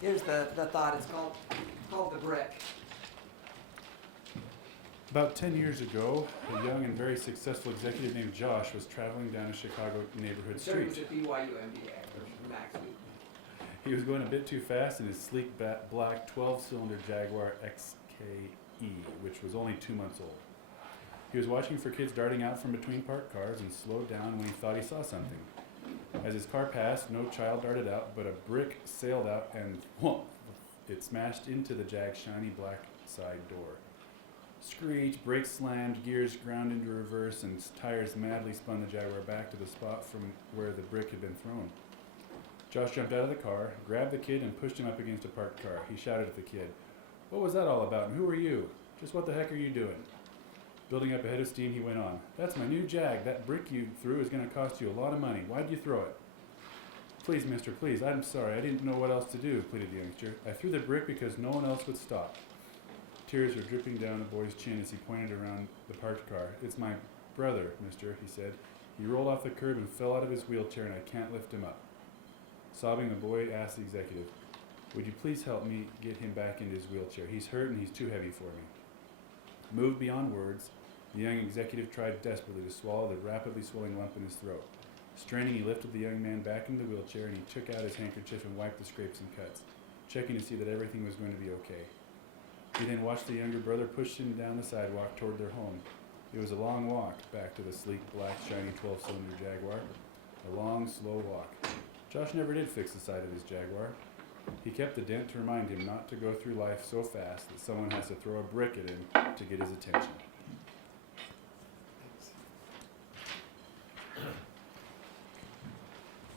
Here's the thought. It's called the brick. About 10 years ago, a young and very successful executive named Josh was traveling down a Chicago neighborhood Sure, he street. was at BYU MBA, Max. He was going a bit too fast in his sleek black 12-cylinder Jaguar XKE, which was only 2 months old. He was watching for kids darting out from between parked cars and slowed down when he thought he saw something. As his car passed, no child darted out, but a brick sailed out and it smashed into the Jag's shiny black side door. Screech, brakes slammed, gears ground into reverse, and tires madly spun the Jaguar back to the spot from where the brick had been thrown. Josh jumped out of the car, grabbed the kid, and pushed him up against a parked car. He shouted at the kid, "What was that all about, and who are you? Just what the heck are you doing?" Building up a head of steam, he went on, "That's my new Jag. That brick you threw is going to cost you a lot of money. Why'd you throw it?" "Please, mister, please. I'm sorry. I didn't know what else to do," pleaded the youngster. "I threw the brick because no one else would stop." Tears were dripping down the boy's chin as he pointed around the parked car. "It's my brother, mister," he said. "He rolled off the curb and fell out of his wheelchair, and I can't lift him up." Sobbing, the boy asked the executive, "Would you please help me get him back into his wheelchair? He's hurt and he's too heavy for me." Moved beyond words, the young executive tried desperately to swallow the rapidly swelling lump in his throat. Straining, he lifted the young man back into the wheelchair, and he took out his handkerchief and wiped the scrapes and cuts, checking to see that everything was going to be okay. He then watched the younger brother push him down the sidewalk toward their home. It was a long walk back to the sleek, black, shiny 12-cylinder Jaguar. A long, slow walk. Josh never did fix the side of his Jaguar. He kept the dent to remind him not to go through life so fast that someone has to throw a brick at him to get his attention.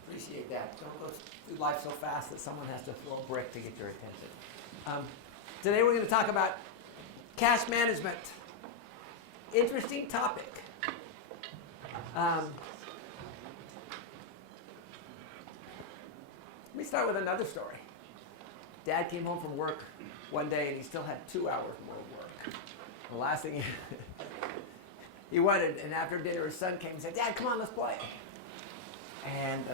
Appreciate that. Don't go through life so fast that someone has to throw a brick to get your attention. Today we're going to talk about cash management. Interesting topic. Let me start with another story. Dad came home from work one day and he still had 2 hours more work. The last thing he wanted, and after dinner his son came and said, "Dad, come on, let's play." And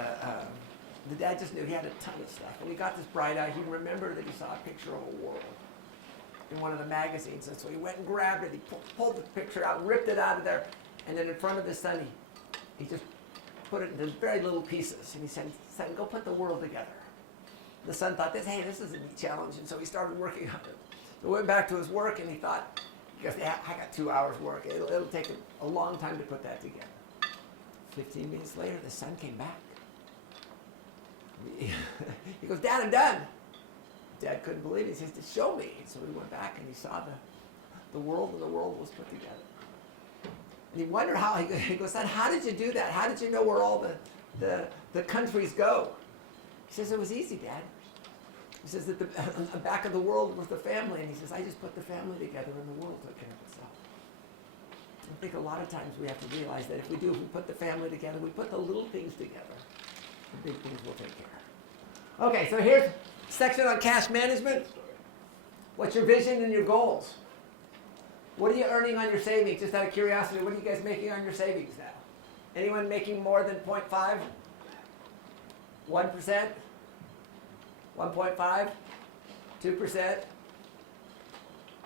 the dad just knew he had a ton of stuff. And he got this bright eye. He remembered that he saw a picture of a world in one of the magazines. And so he went and grabbed it. He pulled the picture out, ripped it out of there. And then in front of his son, he just put it into very little pieces. And he said, "Son, go put the world together." The son thought, this is a neat challenge. And so he started working on it. So he went back to his work and he thought, "Yeah, I got 2 hours work. It'll take a long time to put that together." 15 minutes later, the son came back. He goes, "Dad, I'm done." Dad couldn't believe it. He says, "Show me." So he went back and he saw the world, and the world was put together. And he wondered how, he goes, "Son, how did you do that? How did you know where all the countries go?" He says, "It was easy, Dad." He says that on the back of the world was the family, and he says, "I just put the family together and the world took care of itself." I think a lot of times we have to realize that if we put the family together, we put the little things together, the big things will take care of. Okay, so here's a section on cash management. What's your vision and your goals? What are you earning on your savings? Just out of curiosity, what are you guys making on your savings now? Anyone making more than 0.5? 1%? 1.5? 2%?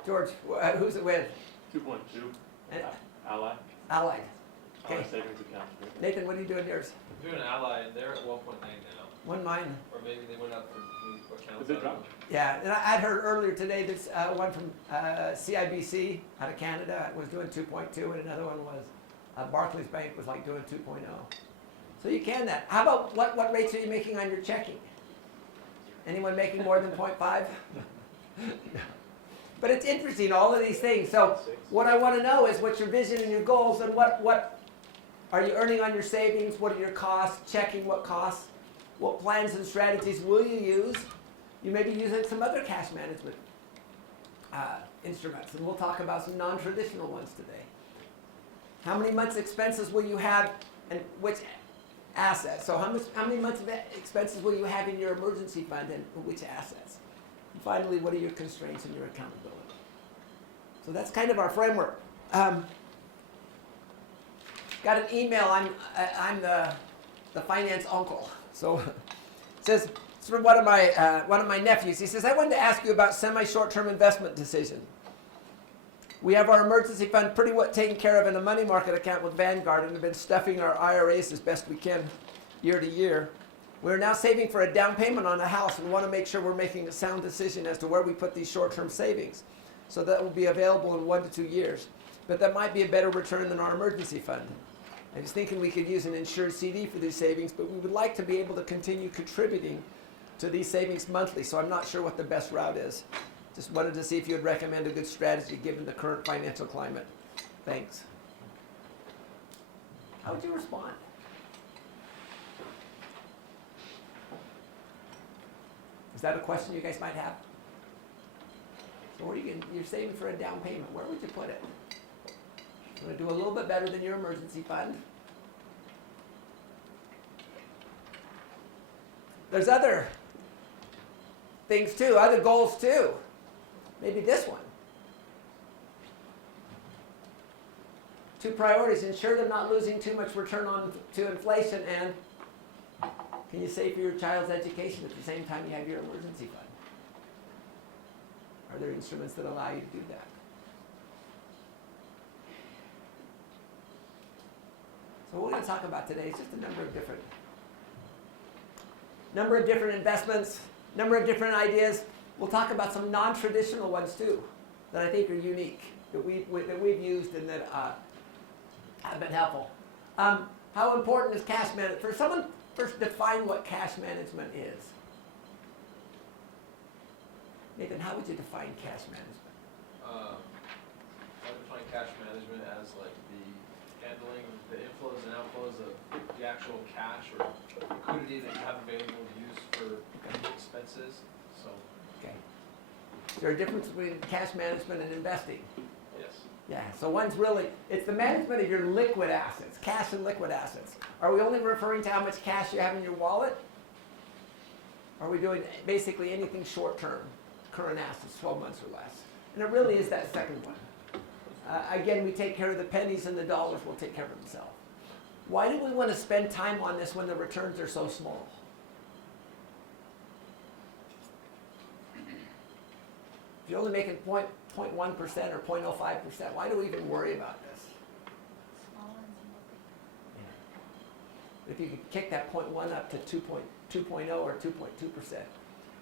George, who's it with? 2.2. And Ally. Allied. Our Okay. savings account. Nathan, what are you doing yours? I'm doing Ally, and they're at 1.9 now. One mine. Or maybe they went up for what channel? Did they drop? Yeah, and I'd heard earlier today this one from CIBC out of Canada was doing 2.2, and another one was Barclays Bank was like doing 2.0. So you can that. How about what rates are you making on your checking? Anyone making more than 0.5? But it's interesting, all of these things. So what I want to know is what's your vision and your goals, and what are you earning on your savings? What are your costs? Checking what costs. What plans and strategies will you use? You may be using some other cash management instruments, and we'll talk about some non-traditional ones today. How many months' expenses will you have, and which assets? So how many months of expenses will you have in your emergency fund, and which assets? And finally, what are your constraints and your accountability? So that's kind of our framework. Got an email. I'm the finance uncle. So it It's from one of my nephews. He says, I wanted to ask you about semi-short-term investment decision. We have our emergency fund pretty well taken care of in a money market account with Vanguard and have been stuffing our IRAs as best we can year to year. We're now saving for a down payment on a house and want to make sure we're making a sound decision as to where we put these short-term savings. So that will be available in 1 to 2 years. But that might be a better return than our emergency fund. I was thinking we could use an insured CD for these savings, but we would like to be able to continue contributing to these savings monthly, so I'm not sure what the best route is. Just wanted to see if you would recommend a good strategy given the current financial climate. Thanks. How would you respond? Is that a question you guys might have? So you're saving for a down payment. Where would you put it? You want to do a little bit better than your emergency fund. There's other things too, other goals too. Maybe this one. 2 priorities. Ensure they're not losing too much return on to inflation, and can you save for your child's education at the same time you have your emergency fund? Are there instruments that allow you to do that? So what we're going to talk about today is just a number of different investments, number of different ideas. We'll talk about some non-traditional ones too that I think are unique, that we've used and that have been helpful. How important is cash management? For someone, first define what cash management is. Nathan, how would you define cash management? I define cash management as like the handling the inflows and outflows of the actual cash or liquidity that you have available to use for expenses. So. Okay. Is there a difference between cash management and investing? Yes. Yeah, so one's really, it's the management of your liquid assets, cash and liquid assets. Are we only referring to how much cash you have in your wallet? Are we doing basically anything short term, current assets, 12 months or less? And it really is that second one. Again, we take care of the pennies and the dollars will take care of themselves. Why do we want to spend time on this when the returns are so small? If you're only making 0.1% or 0.05%, why do we even worry about this? Yeah. If you could kick that 0.1 up to 2.0 or 2.2%,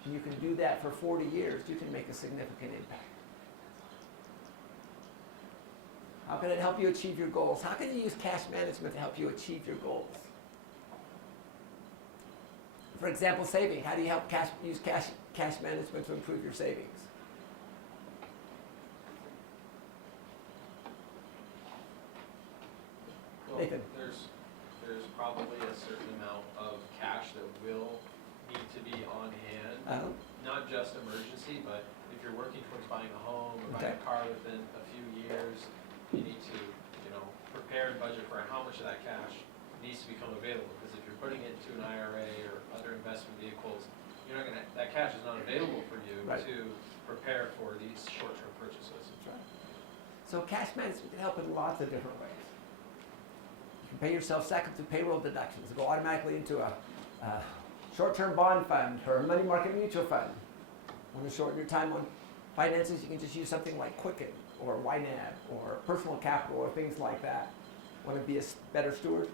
and you can do that for 40 years, you can make a significant impact. How can it help you achieve your goals? How can you use cash management to help you achieve your goals? For example, saving. How do you help use cash management to improve your savings? Well, Nathan. There's probably a certain amount of cash that will need to be on hand. Not just emergency, but if you're working towards buying a home or buying a car within a few years, you need to, prepare and budget for how much of that cash needs to become available. Because if you're putting it into an IRA or other investment vehicles, that cash is not available for you to prepare for these short-term purchases. That's right. So cash management can help in lots of different ways. You can pay yourself second through payroll deductions. Go automatically into a short-term bond fund or a money market mutual fund. Want to shorten your time on finances, you can just use something like Quicken or YNAB or personal capital or things like that. Want to be a better steward?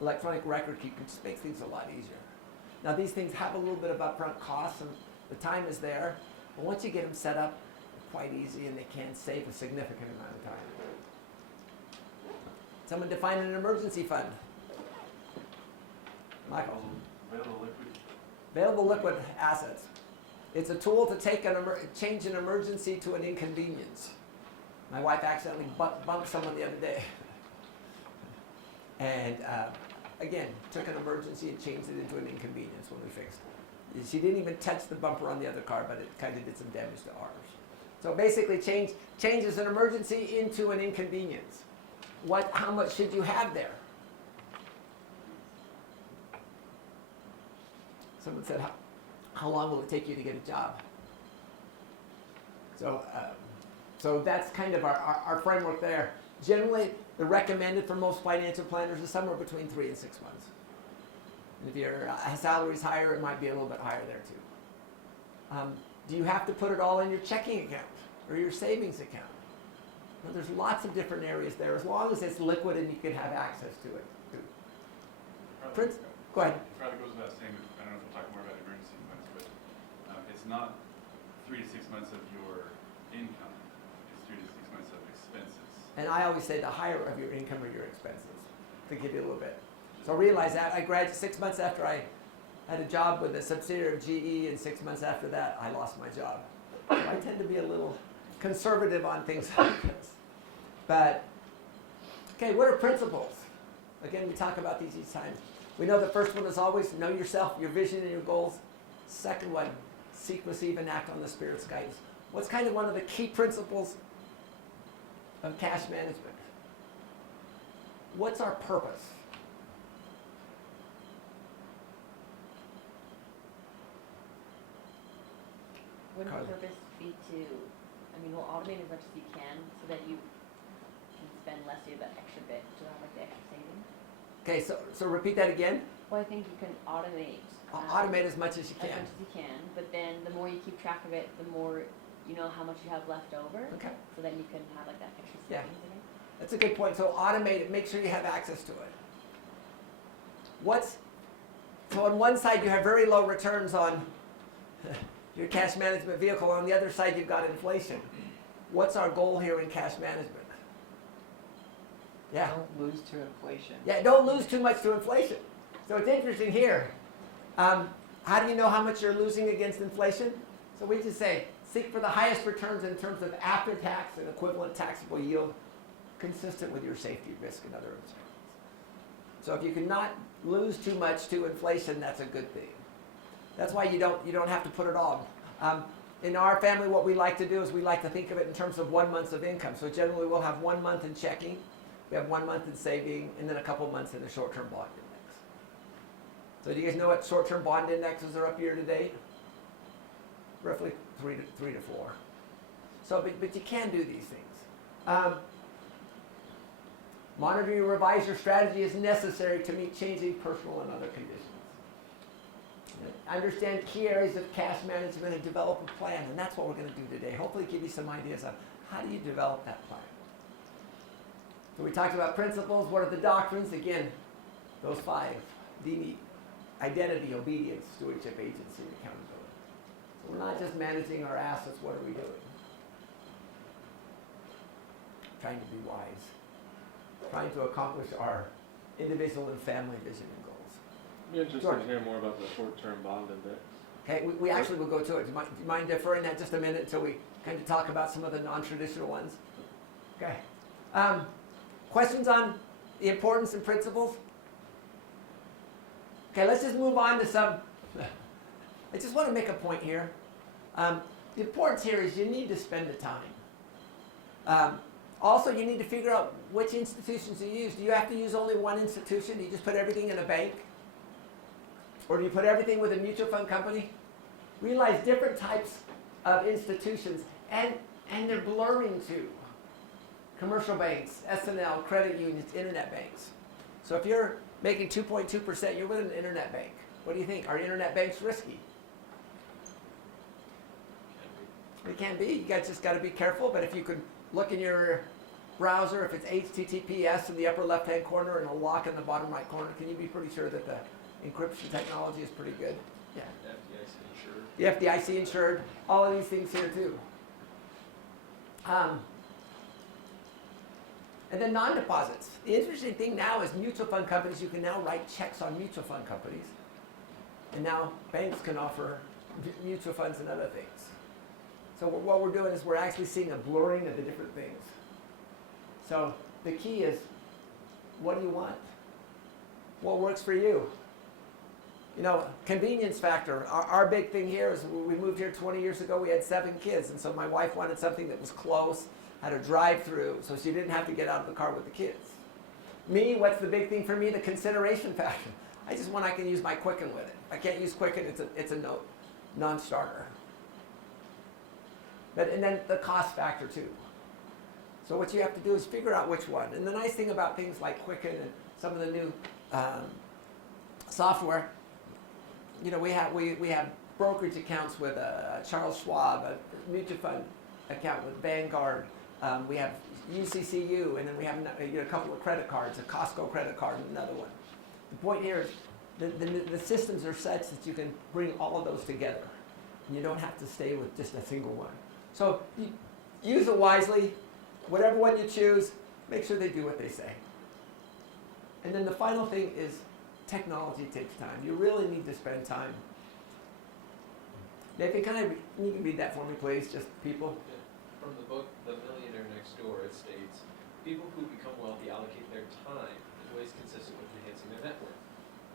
Electronic record keeping just makes things a lot easier. Now these things have a little bit of upfront costs and the time is there, but once you get them set up, they're quite easy and they can save a significant amount of time. Someone define an emergency fund. Michael. Available liquid assets. It's a tool to change an emergency to an inconvenience. My wife accidentally bumped someone the other day. And again, took an emergency and changed it into an inconvenience when we fixed it. She didn't even touch the bumper on the other car, but it kind of did some damage to ours. So basically changes an emergency into an inconvenience. How much should you have there? Someone said, how long will it take you to get a job? So that's kind of our framework there. Generally, the recommended for most financial planners is somewhere between 3 and 6 months. And if your salary is higher, it might be a little bit higher there too. Do you have to put it all in your checking account or your savings account? Well, there's lots of different areas there, as long as it's liquid and you can have access to it. Prince, go ahead. It probably goes without saying, I don't know if we'll talk more about emergency funds, but it's not 3 to 6 months of your income. It's 3 to 6 months of expenses. And I always say the higher of your income or your expenses, to give you a little bit. So realize that. I graduated 6 months after I had a job with a subsidiary of GE, and 6 months after that, I lost my job. So I tend to be a little conservative on things like this. But, okay, what are principles? Again, we talk about these each time. We know the first one is always know yourself, your vision and your goals. Second one, seek, receive, and act on the Spirit's guidance. What's kind of one of the key principles of cash management? What's our purpose? Wouldn't Carla. the purpose be to, we'll automate as much as you can so that you can spend less of that extra bit to have like the extra savings? Okay, so repeat that again. Well, I think you can automate. Automate as much as you can. As much as you can, but then the more you keep track of it, the more you know how much you have left over. Okay. So then you can have like that extra Yeah. savings in it. That's a good point. So automate it. Make sure you have access to it. So on one side you have very low returns on your cash management vehicle. On the other side you've got inflation. What's our goal here in cash management? Yeah. Don't lose to inflation. Yeah, don't lose too much to inflation. So it's interesting here. How do you know how much you're losing against inflation? So we just say, seek for the highest returns in terms of after-tax and equivalent taxable yield consistent with your safety risk and other instruments. So if you cannot lose too much to inflation, that's a good thing. That's why you don't have to put it all. In our family, what we like to do is we like to think of it in terms of 1 month of income. So generally we'll have 1 month in checking, we have 1 month in saving, and then a couple months in the short-term bond index. So do you guys know what short-term bond indexes are up year to date? Roughly 3 to 4. So, but you can do these things. Monitor and revise your strategy as necessary to meet changing personal and other conditions. Understand key areas of cash management and develop a plan, and that's what we're going to do today. Hopefully give you some ideas on how do you develop that plan. So we talked about principles. What are the doctrines? Again, those 5. DD, identity, obedience, stewardship, agency, and accountability. So we're not just managing our assets. What are we doing? Trying to be wise. Trying to accomplish our individual and family vision and goals. Be interested George. to hear more about the short-term bond index. Okay, we actually will go to it. Do you mind deferring that just a minute until we kind of talk about some of the non-traditional ones? Okay. Questions on the importance and principles? Okay, let's just move on to some. I just want to make a point here. The importance here is you need to spend the time. Also, you need to figure out which institutions you use. Do you have to use only one institution? Do you just put everything in a bank? Or do you put everything with a mutual fund company? Realize different types of institutions, and they're blurring too. Commercial banks, S&L, credit unions, internet banks. So if you're making 2.2%, you're with an internet bank. What do you think? Are internet banks risky? They can be. You guys just got to be careful. But if you could look in your browser, if it's HTTPS in the upper left-hand corner and a lock in the bottom right corner, can you be pretty sure that the encryption technology is pretty good? Yeah. FDIC insured. The FDIC insured. All of these things here too. And then non-deposits. The interesting thing now is mutual fund companies, you can now write checks on mutual fund companies. And now banks can offer mutual funds and other things. So what we're doing is we're actually seeing a blurring of the different things. So the key is, what do you want? What works for you? You know, convenience factor. Our big thing here is we moved here 20 years ago, we had 7 kids. And so my wife wanted something that was close, had a drive-through, so she didn't have to get out of the car with the kids. Me, what's the big thing for me? The consideration factor. I just want I can use my Quicken with it. If I can't use Quicken, it's a non-starter. And then the cost factor too. So what you have to do is figure out which one. And the nice thing about things like Quicken and some of the new software. You know, we have brokerage accounts with Charles Schwab, a mutual fund account with Vanguard. We have UCCU, and then we have a couple of credit cards, a Costco credit card and another one. The point here is the systems are such that you can bring all of those together. And you don't have to stay with just a single one. So use it wisely. Whatever one you choose, make sure they do what they say. And then the final thing is technology takes time. You really need to spend time. Now, if you you can read that for me, please, just people. From the book, The Millionaire Next Door, it states, people who become wealthy allocate their time in ways consistent with enhancing their net worth.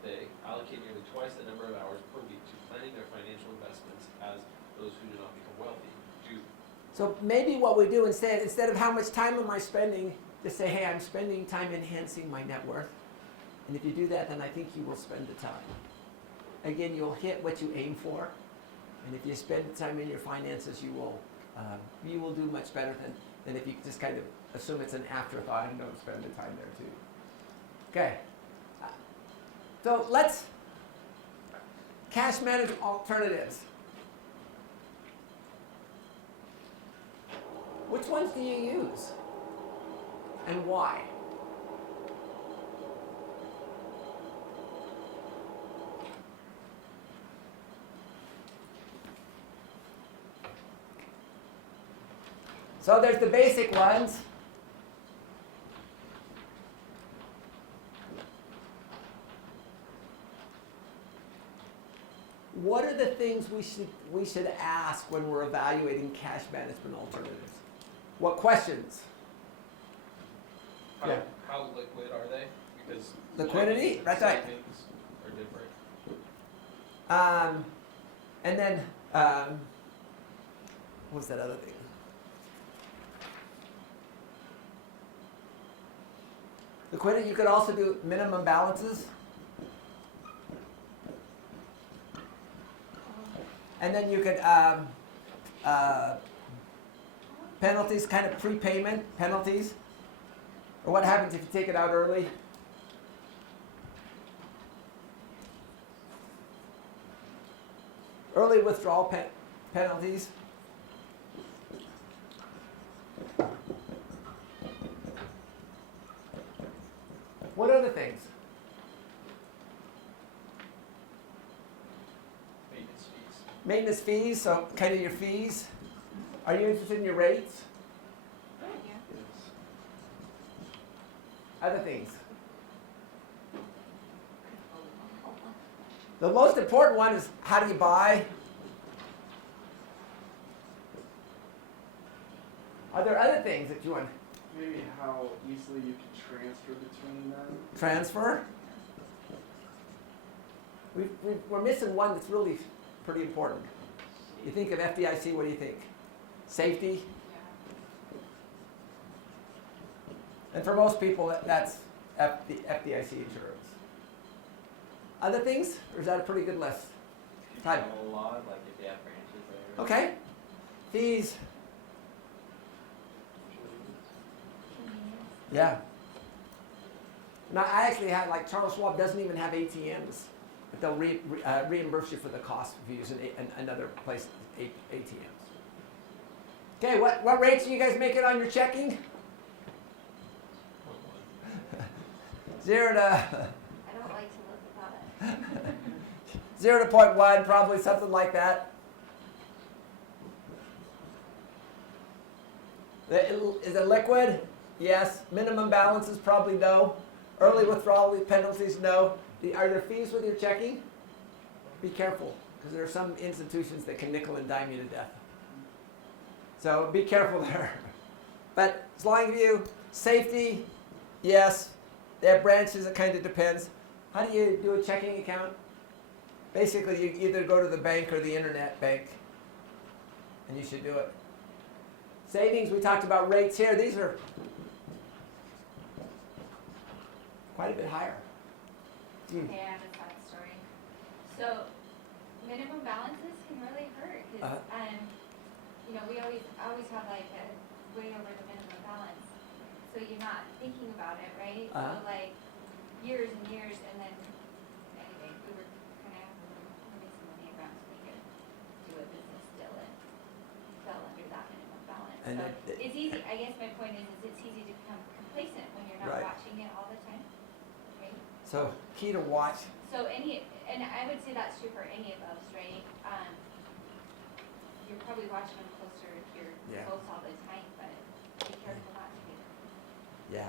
They allocate nearly twice the number of hours per week to planning their financial investments as those who do not become wealthy do. So maybe what we do instead of how much time am I spending, just say, hey, I'm spending time enhancing my net worth. And if you do that, then I think you will spend the time. Again, you'll hit what you aim for. And if you spend time in your finances, you will do much better than if you just kind of assume it's an afterthought and don't spend the time there too. Okay. So let's cash manage alternatives. Which ones do you use? And why? So there's the basic ones. What are the things we should ask when we're evaluating cash management alternatives? What questions? How liquid are they? Because Liquidity, that's right. savings are different. And then, what's that other thing? Liquidity, you could also do minimum balances. And then you could, penalties, kind of prepayment penalties. Or what happens if you take it out early? Early withdrawal penalties. What other things? Maintenance fees. Maintenance fees, so kind of your fees. Are you interested in your rates? Yes. Other things? The most important one is how do you buy? Are there other things that you want? Maybe how easily you can transfer between them. Transfer? We're missing one that's really pretty important. You think of FDIC, what do you think? Safety? And for most people, that's FDIC insurance. Other things? Or is that a pretty good list? Time. A lot, like if you have branches there. Okay. Fees. Yeah. Now, I actually had, like, Charles Schwab doesn't even have ATMs, but they'll reimburse you for the cost if you use another place ATMs. Okay, what rates are you guys making on your checking? 0 to I don't like to look about it. 0 to 0.1, probably something like that. Is it liquid? Yes. Minimum balances, probably no. Early withdrawal penalties, no. Are there fees with your checking? Be careful, because there are some institutions that can nickel and dime you to death. So be careful there. But as long as you, safety, yes. They have branches, it kind of depends. How do you do a checking account? Basically, you either go to the bank or the internet bank, and you should do it. Savings, we talked about rates here. These are quite a bit higher. Okay, I have a side story. So, minimum balances can really hurt because, you know, we always have like a way over the minimum balance. So you're not thinking about it, right? So like years and years, and then anyway. it's easy, I guess my point is it's easy to become complacent when you're not Right. watching it all the time, right? So key to watch. So and I would say that's true for any of us, right? You're probably watching them closer if you're Yeah. close all the time, but be careful not to be. Yeah.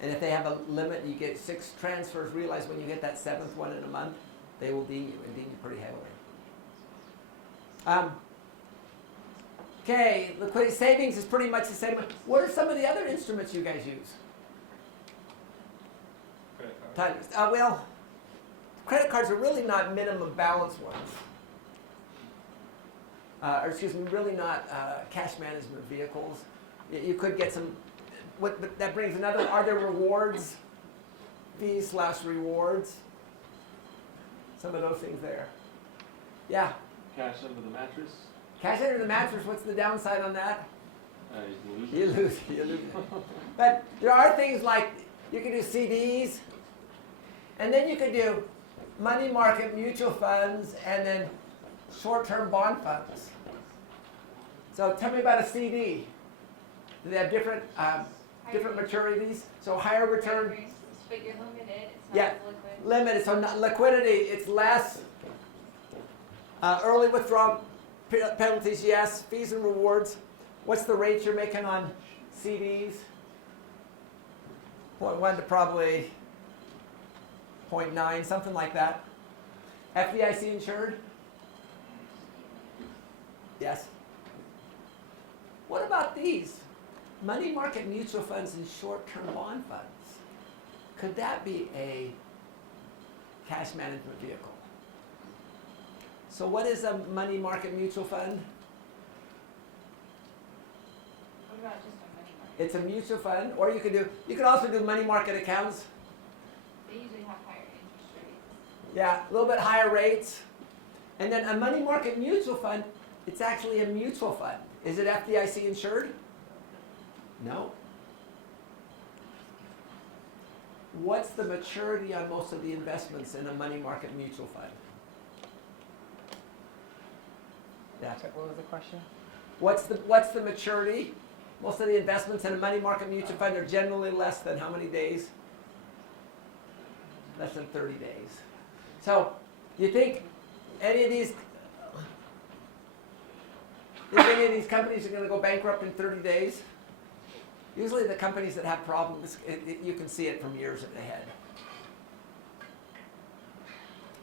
And if they have a limit, you get 6 transfers. Realize when you get that 7th one in a month, they will ding you and ding you pretty heavily. Okay, liquidity savings is pretty much the same. What are some of the other instruments you guys use? Credit card. Well, credit cards are really not minimum balance ones. Or excuse me, really not cash management vehicles. You could get some. But that brings another. Are there rewards? Fees/rewards. Some of those things there. Yeah. Cash under the mattress. Cash under the mattress. What's the downside on that? You lose. You lose. You lose. But there are things like you can do CDs, and then you could do money market mutual funds, and then short-term bond funds. So tell me about a CD. Do they have different maturities? So higher return, But you're limited, it's not Yeah. as liquid. limited. So not liquidity, it's less. Early withdrawal penalties, yes. Fees and rewards. What's the rate you're making on CDs? 0.1 to probably 0.9, something like that. FDIC insured? Yes. What about these? Money market mutual funds and short-term bond funds. Could that be a cash management vehicle? So what is a money market mutual fund? What about just a money market? It's a mutual fund, or you could also do money market accounts. They usually have higher interest rates. Yeah, a little bit higher rates. And then a money market mutual fund, it's actually a mutual fund. Is it FDIC insured? No. What's the maturity on most of the investments in a money market mutual fund? Yeah. What was the question? What's the maturity? Most of the investments in a money market mutual fund are generally less than how many days? Less than 30 days. So, you think any of these companies are going to go bankrupt in 30 days? Usually the companies that have problems, you can see it from years ahead.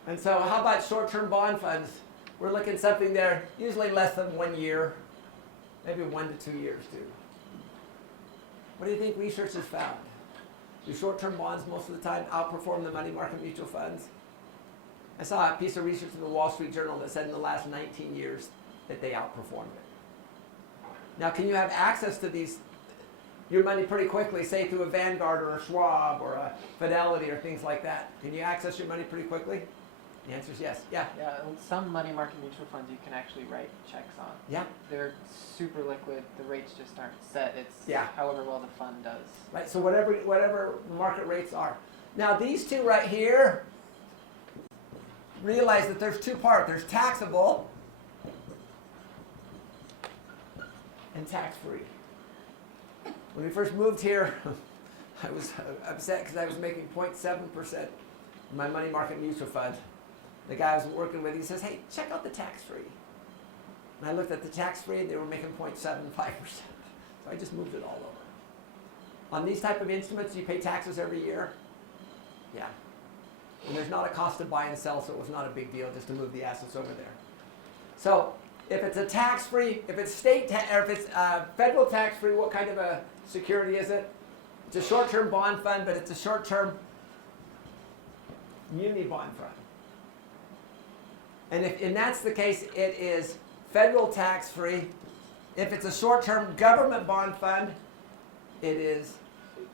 And so how about short-term bond funds? We're looking at something there, usually less than 1 year, maybe 1 to 2 years too. What do you think research has found? Do short-term bonds most of the time outperform the money market mutual funds? I saw a piece of research in the Wall Street Journal that said in the last 19 years that they outperformed it. Now, can you have access to your money pretty quickly, say through a Vanguard or a Schwab or a Fidelity or things like that? Can you access your money pretty quickly? The answer is yes. Yeah. Yeah, and some money market mutual funds you can actually write checks on. Yeah. They're super liquid. The rates just aren't set. It's Yeah. however well the fund does. Right. So whatever market rates are. Now these two right here, realize that there's two parts. There's taxable and tax-free. When we first moved here, I was upset because I was making 0.7% in my money market mutual fund. The guy I was working with, he says, hey, check out the tax-free. And I looked at the tax-free and they were making 0.75%. So I just moved it all over. On these type of instruments, you pay taxes every year. Yeah. And there's not a cost to buy and sell, so it was not a big deal just to move the assets over there. So if it's a tax-free, if it's or if it's federal tax-free, what kind of a security is it? It's a short-term bond fund, but it's a short-term muni bond fund. And that's the case, it is federal tax-free. If it's a short-term government bond fund, it is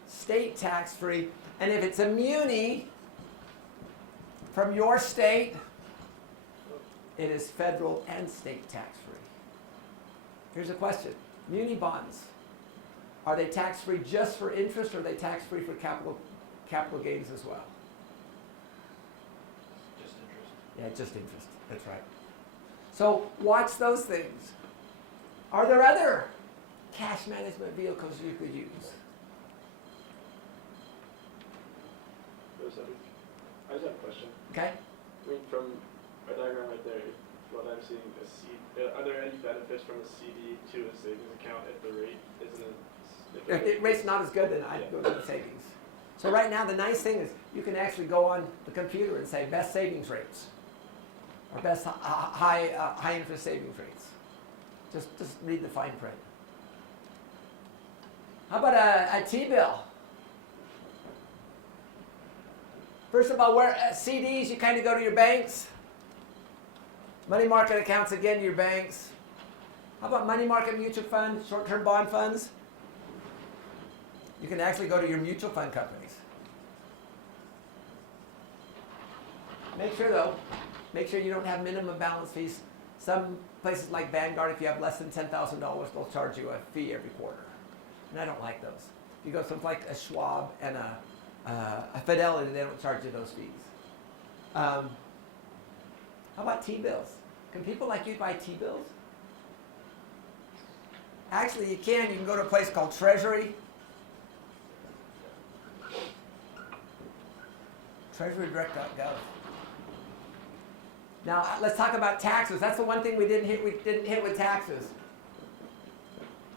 state tax-free. And if it's a muni from your state, it is federal and state tax-free. Here's a question. Muni bonds, are they tax-free just for interest, or are they tax-free for capital gains as well? Just interest. Yeah, just interest. That's right. So watch those things. Are there other cash management vehicles you could use? I just have a question. Okay? I mean, from our diagram right there, what I'm seeing is are there any benefits from a CD to a savings account if the rate isn't If the rate's not as good, then I'd go to the savings. So right now, the nice thing is you can actually go on the computer and say best savings rates or best high interest savings rates. Just read the fine print. How about a T-bill? First of all, where CDs, you kind of go to your banks. Money market accounts, again, your banks. How about money market mutual funds, short-term bond funds? You can actually go to your mutual fund companies. Make sure you don't have minimum balance fees. Some places like Vanguard, if you have less than $10,000, they'll charge you a fee every quarter. And I don't like those. If you go to something like a Schwab and a Fidelity, they don't charge you those fees. How about T-bills? Can people like you buy T-bills? Actually, you can. You can go to a place called Treasury. TreasuryDirect.gov. Now, let's talk about taxes. That's the one thing we didn't hit with taxes.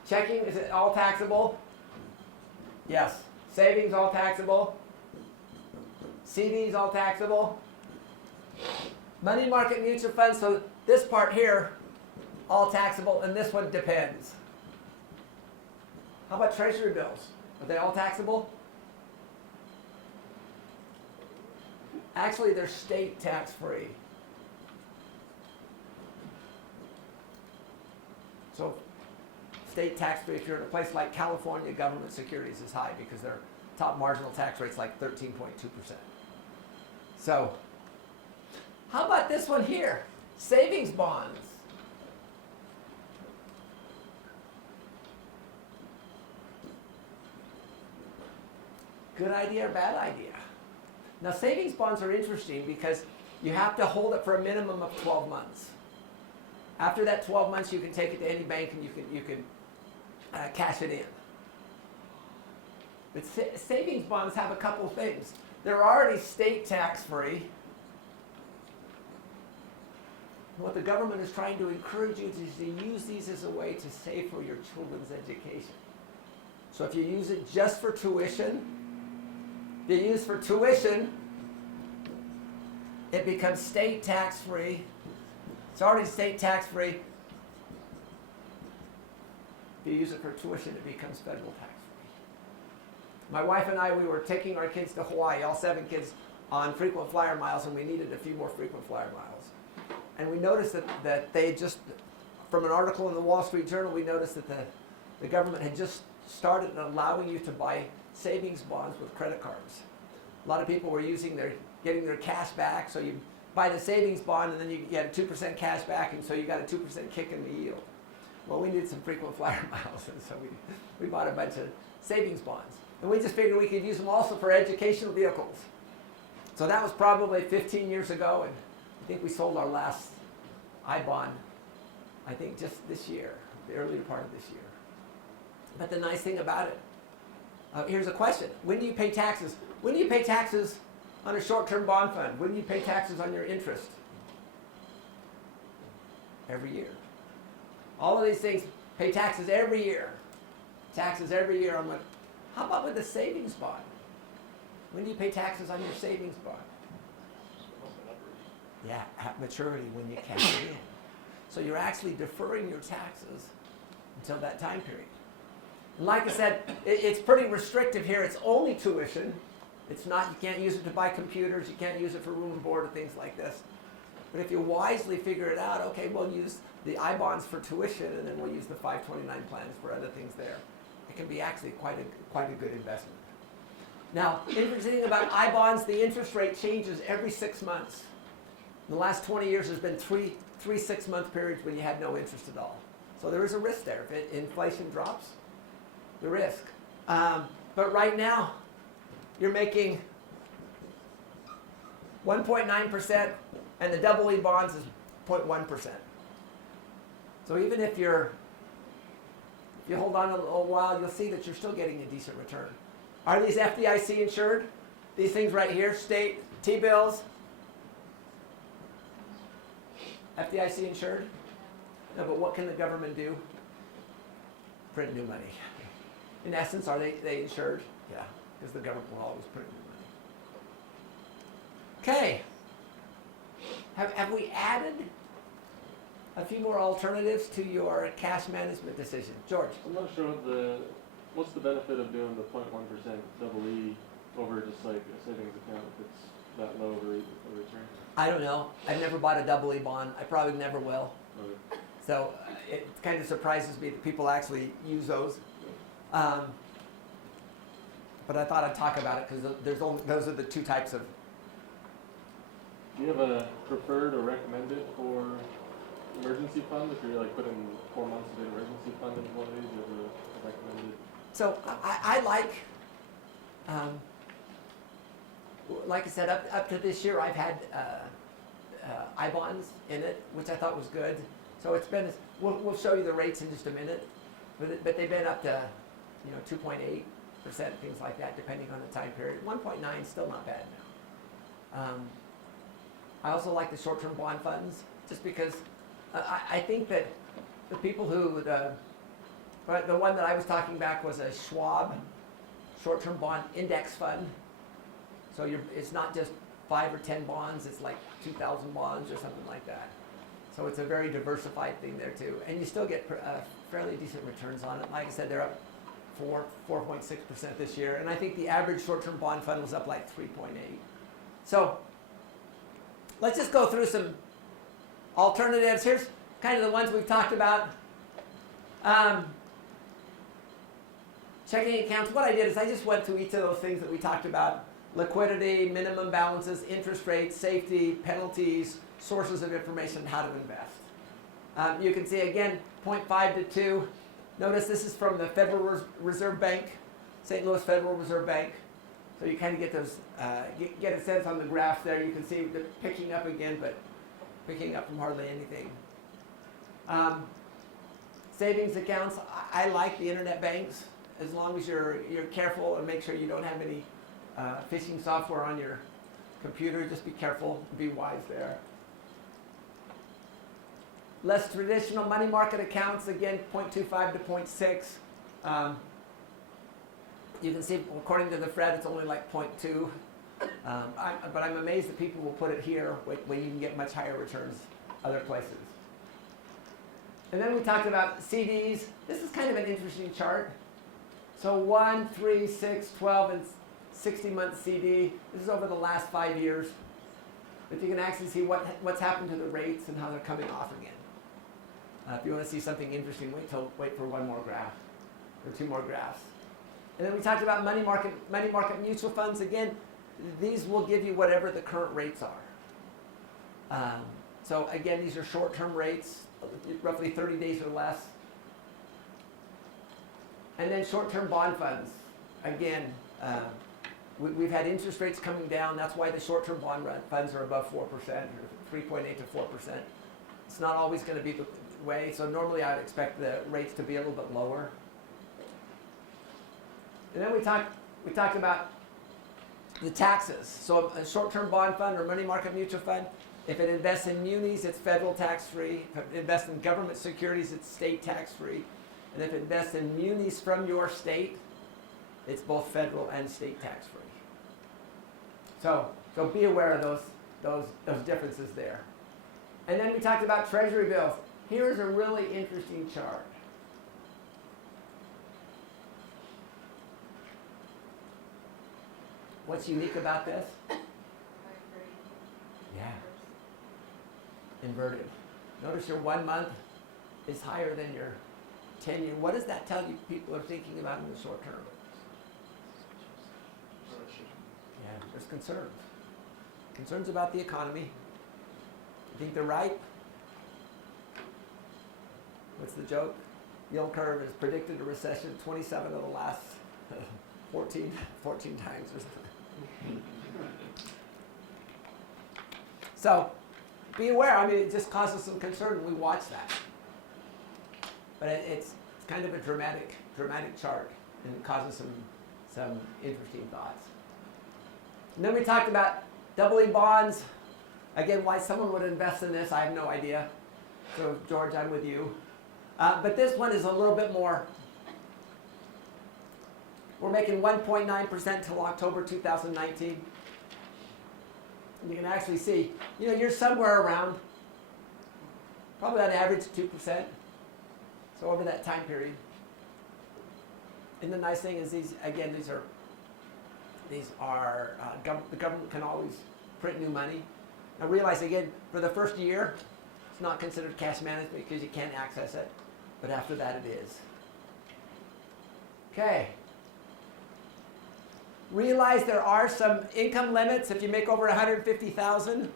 Checking, is it all taxable? Yes. Savings, all taxable. CDs, all taxable. Money market mutual funds, so this part here, all taxable, and this one depends. How about treasury bills? Are they all taxable? Actually, they're state tax-free. So, state tax-free, if you're in a place like California, government securities is high because their top marginal tax rate's like 13.2%. So, how about this one here? Savings bonds. Good idea or bad idea? Now, savings bonds are interesting because you have to hold it for a minimum of 12 months. After that 12 months, you can take it to any bank and you can cash it in. But savings bonds have a couple things. They're already state tax-free. What the government is trying to encourage you is to use these as a way to save for your children's education. So if you use it just for tuition, if you use it for tuition, it becomes state tax-free. It's already state tax-free. If you use it for tuition, it becomes federal tax-free. My wife and I, we were taking our kids to Hawaii, all 7 kids, on frequent flyer miles, and we needed a few more frequent flyer miles. And we noticed that they just, from an article in the Wall Street Journal, we noticed that the government had just started allowing you to buy savings bonds with credit cards. A lot of people were getting their cash back, so you buy the savings bond and then you get a 2% cash back, and so you got a 2% kick in the yield. Well, we needed some frequent flyer miles, and so we bought a bunch of savings bonds. And we just figured we could use them also for educational vehicles. So that was probably 15 years ago, and I think we sold our last I-bond, I think just this year, the earlier part of this year. But the nice thing about it, here's a question. When do you pay taxes? When do you pay taxes on a short-term bond fund? When do you pay taxes on your interest? Every year. All of these things pay taxes every year. Taxes every year on what? How about with the savings bond? When do you pay taxes on your savings bond? Yeah, at maturity when you cash it in. So you're actually deferring your taxes until that time period. And like I said, it's pretty restrictive here. It's only tuition. It's not, you can't use it to buy computers. You can't use it for room and board or things like this. But if you wisely figure it out, okay, we'll use the I-bonds for tuition, and then we'll use the 529 plans for other things there. It can be actually quite a good investment. Now, interesting thing about I-bonds, the interest rate changes every 6 months. In the last 20 years, there's been three 6-month periods when you had no interest at all. So there is a risk there. If inflation drops, the risk. But right now, you're making 1.9%, and the double E bonds is 0.1%. So even if you're If you hold on a little while, you'll see that you're still getting a decent return. Are these FDIC insured? These things right here, state T-bills, FDIC insured? No, but what can the government do? Print new money. In essence, are they insured? Yeah, because the government will always print new money. Okay. Have we added a few more alternatives to your cash management decision? George? I'm not sure what's the benefit of doing the 0.1% double E over just like a savings account if it's that low of a return? I don't know. I've never bought a double E bond. I probably never will. Okay. So it kind of surprises me that people actually use those. But I thought I'd talk about it because those are the two types of. Do you have a preferred or recommended for emergency fund? If you're like putting 4 months of an emergency fund into one of these, you have a recommended? So I like I said, up to this year, I've had I-bonds in it, which I thought was good. So it's been, we'll show you the rates in just a minute, but they've been up to 2.8%, things like that, depending on the time period. 1.9 is still not bad now. I also like the short-term bond funds, just because I think that the people who, the one that I was talking about was a Schwab short-term bond index fund. So it's not just 5 or 10 bonds, it's like 2,000 bonds or something like that. So it's a very diversified thing there too. And you still get fairly decent returns on it. Like I said, they're up 4.6% this year. And I think the average short-term bond fund was up like 3.8. So let's just go through some alternatives. Here's kind of the ones we've talked about. Checking accounts. What I did is I just went through each of those things that we talked about. Liquidity, minimum balances, interest rates, safety, penalties, sources of information, how to invest. You can see again, 0.5 to 2. Notice this is from the Federal Reserve Bank, St. Louis Federal Reserve Bank. So you kind of get those, get a sense on the graph there. You can see they're picking up again, but picking up from hardly anything. Savings accounts, I like the internet banks as long as you're careful and make sure you don't have any phishing software on your computer. Just be careful, be wise there. Less traditional money market accounts, again, 0.25 to 0.6. You can see, according to the Fed, it's only like 0.2. But I'm amazed that people will put it here when you can get much higher returns other places. And then we talked about CDs. This is kind of an interesting chart. So 1, 3, 6, 12, and 60-month CD. This is over the last 5 years. But you can actually see what's happened to the rates and how they're coming off again. If you want to see something interesting, wait for one more graph or 2 more graphs. And then we talked about money market mutual funds. Again, these will give you whatever the current rates are. So again, these are short-term rates, roughly 30 days or less. And then short-term bond funds. Again, we've had interest rates coming down. That's why the short-term bond funds are above 4%, or 3.8 to 4%. It's not always going to be the way. So normally I'd expect the rates to be a little bit lower. And then we talked about the taxes. So a short-term bond fund or money market mutual fund, if it invests in munis, it's federal tax-free. If it invests in government securities, it's state tax-free. And if it invests in munis from your state, it's both federal and state tax-free. So be aware of those differences there. And then we talked about treasury bills. Here's a really interesting chart. What's unique about this? Yeah. Inverted. Notice your 1 month is higher than your 10-year. What does that tell you people are thinking about in the short term? Yeah, there's concerns. Concerns about the economy. You think they're right? What's the joke? Yield curve has predicted a recession 27 of the last 14 times or something. So be aware. I mean, it just causes some concern when we watch that. But it's It's kind of a dramatic chart, and it causes some interesting thoughts. And then we talked about doubling bonds. Again, why someone would invest in this, I have no idea. So George, I'm with you. But this one is a little bit more. We're making 1.9% till October 2019. And you can actually see, you're somewhere around, probably on average 2%. So over that time period. And the nice thing is the government can always print new money. Now realize again, for the first year, it's not considered cash management because you can't access it. But after that it is. Okay. Realize there are some income limits. If you make over $150,000,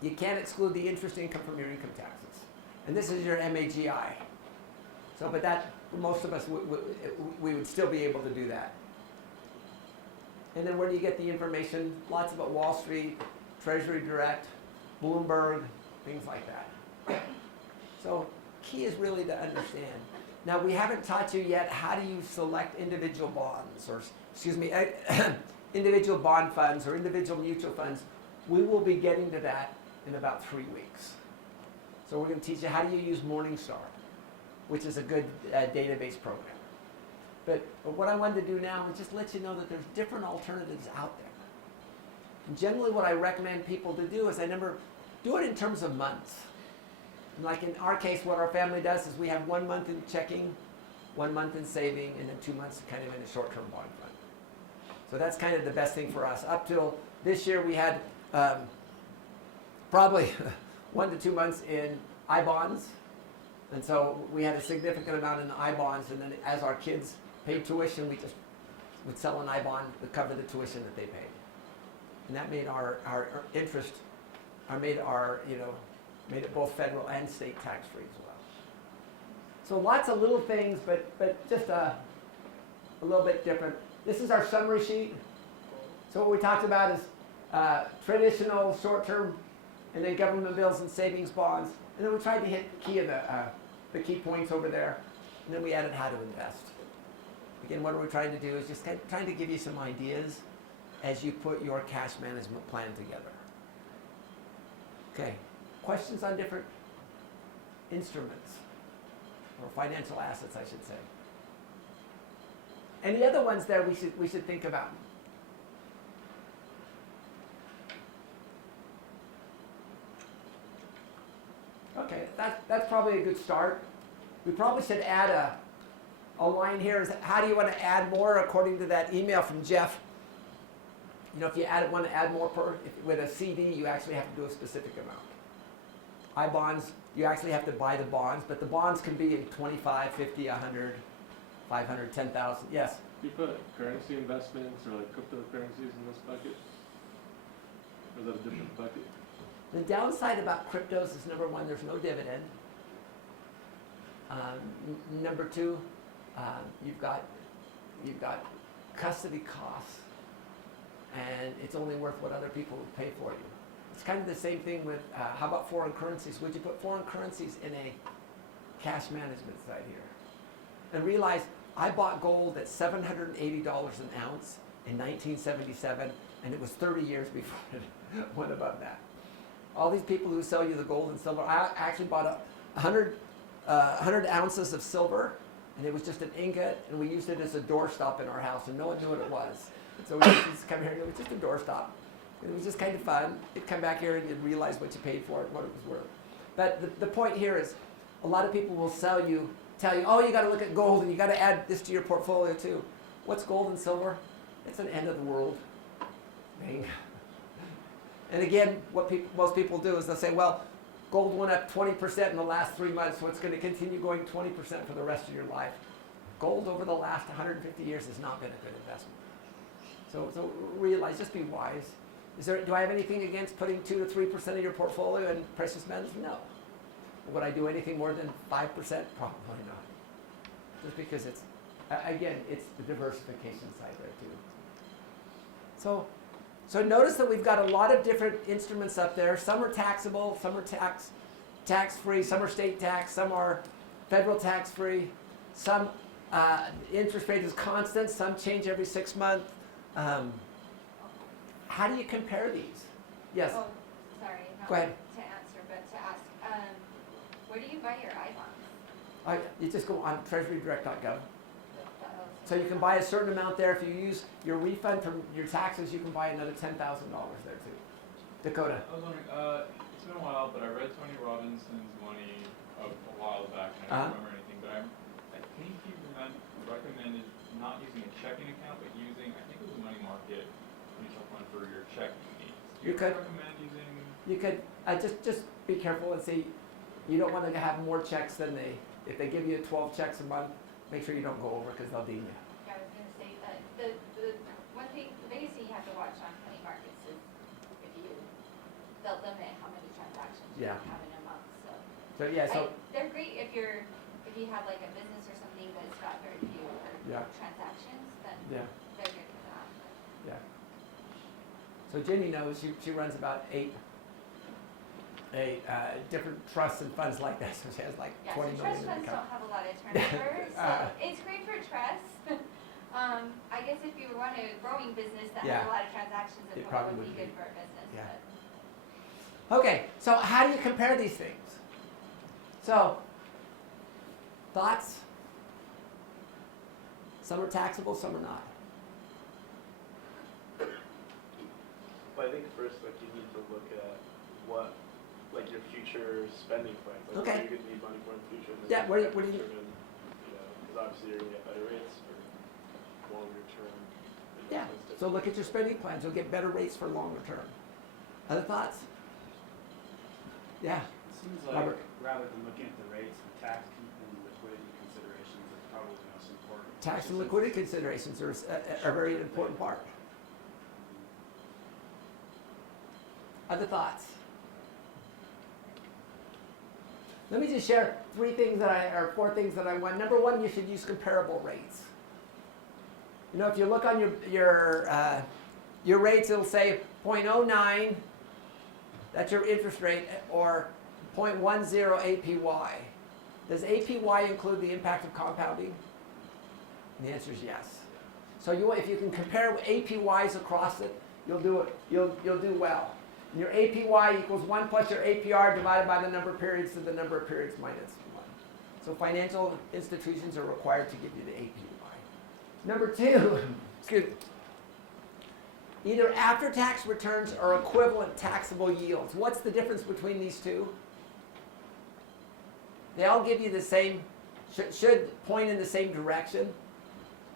you can't exclude the interest income from your income taxes. And this is your MAGI. So, but that, most of us, we would still be able to do that. And then where do you get the information? Lots about Wall Street, Treasury Direct, Bloomberg, things like that. So, key is really to understand. Now, we haven't taught you yet how do you select individual bonds, or individual bond funds or individual mutual funds. We will be getting to that in about 3 weeks. So we're going to teach you how do you use Morningstar, which is a good database program. But what I wanted to do now is just let you know that there's different alternatives out there. And generally what I recommend people to do is do it in terms of months. Like in our case, what our family does is we have 1 month in checking, 1 month in saving, and then 2 months kind of in a short-term bond fund. So that's kind of the best thing for us. Up till this year, we had probably 1 to 2 months in I-bonds. And so we had a significant amount in I-bonds, and then as our kids paid tuition, we just would sell an I-bond to cover the tuition that they paid. And that made our interest, made it both federal and state tax-free as well. So lots of little things, but just a little bit different. This is our summary sheet. So what we talked about is traditional short-term and then government bills and savings bonds. And then we tried to hit the key points over there. And then we added how to invest. Again, what we're trying to do is just trying to give you some ideas as you put your cash management plan together. Okay. Questions on different instruments, or financial assets, I should say. Any other ones there we should think about? Okay, that's probably a good start. We probably should add a line here. Is how do you want to add more according to that email from Jeff? If you want to add more with a CD, you actually have to do a specific amount. I-bonds, you actually have to buy the bonds, but the bonds can be in 25, 50, 100, 500, 10,000. Yes? Do you put currency investments or like cryptocurrencies in this bucket? Or is that a different bucket? The downside about cryptos is number one, there's no dividend. Number two, you've got custody costs, and it's only worth what other people would pay for you. It's kind of the same thing with, how about foreign currencies? Would you put foreign currencies in a cash management side here? And realize, I bought gold at $780 an ounce in 1977, and it was 30 years before it went above that. All these people who sell you the gold and silver, I actually bought 100 ounces of silver, and it was just an ingot, and we used it as a doorstop in our house, and no one knew what it was. And so we used to just come here, and it was just a doorstop. It was just kind of fun. You'd come back here and you'd realize what you paid for it and what it was worth. But the point here is, a lot of people will tell you, oh, you got to look at gold and you got to add this to your portfolio too. What's gold and silver? It's an end of the world thing. And again, what most people do is they'll say, well, gold went up 20% in the last 3 months, so it's going to continue going 20% for the rest of your life. Gold over the last 150 years has not been a good investment. So realize, just be wise. Do I have anything against putting 2 to 3% of your portfolio in precious metals? No. Would I do anything more than 5%? Probably not. Just because it's the diversification side there too. So notice that we've got a lot of different instruments up there. Some are taxable, some are tax-free, some are state tax, some are federal tax-free. Some interest rate is constant. Some change every 6 months. How do you compare these? Yes. Oh, sorry, not Go ahead. to answer, but to ask, where do you buy your I-bonds? You just go on treasurydirect.gov. So you can buy a certain amount there. If you use your refund from your taxes, you can buy another $10,000 there too. Dakota. I was wondering, it's been a while, but I read Tony Robinson's money a while back, and I don't remember anything, but I think he recommended not using a checking account, but using, I think it was a money market mutual fund for your checking needs. Do you could. recommend using? You could just be careful and see. You don't want to have more checks than if they give you 12 checks a month, make sure you don't go over because they'll deem you. Yeah, I was gonna say, the one thing, the biggest thing you have to watch on money markets is they'll limit how many transactions you Yeah. can have in a month, so. So yeah, They're great if you have like a business or something that's got very few Yeah. transactions, then yeah, they're good for that. But yeah. So Ginny knows she runs about eight different trusts and funds like that. So she has like yeah, 20 so million trust in funds account. don't have a lot of turnover, so it's great for trusts. I guess if you run a growing business that Yeah. has a lot of transactions, It it probably probably would would be be. good for a business, Yeah. but. Okay, so how do you compare these things? So, thoughts? Some are taxable, some are not. Well, I think first, like, you need to look at what, like, your future spending plans. Like, Okay. what you're gonna need money for in the future. And then Yeah, what do you- determine, because obviously you're gonna get better rates for longer term Yeah, investments. so look at your spending plans. You'll get better rates for longer term. Other thoughts? Yeah, It seems like Robert. rather than looking at the rates, the tax and liquidity considerations are probably the most important. tax and Especially liquidity considerations are a very important part. Other thoughts? Let me just share four things that I want. Number one, you should use comparable rates. You know, if you look on your rates, it'll say 0.09, that's your interest rate, or 0.10 APY. Does APY include the impact of compounding? And the answer is yes. So if you can compare APYs across it, you'll do well. And your APY equals 1 plus your APR divided by the number of periods to the number of periods minus 1. So financial institutions are required to give you the APY. Number two, excuse me, either after-tax returns or equivalent taxable yields. What's the difference between these two? They all give you the same, should point in the same direction.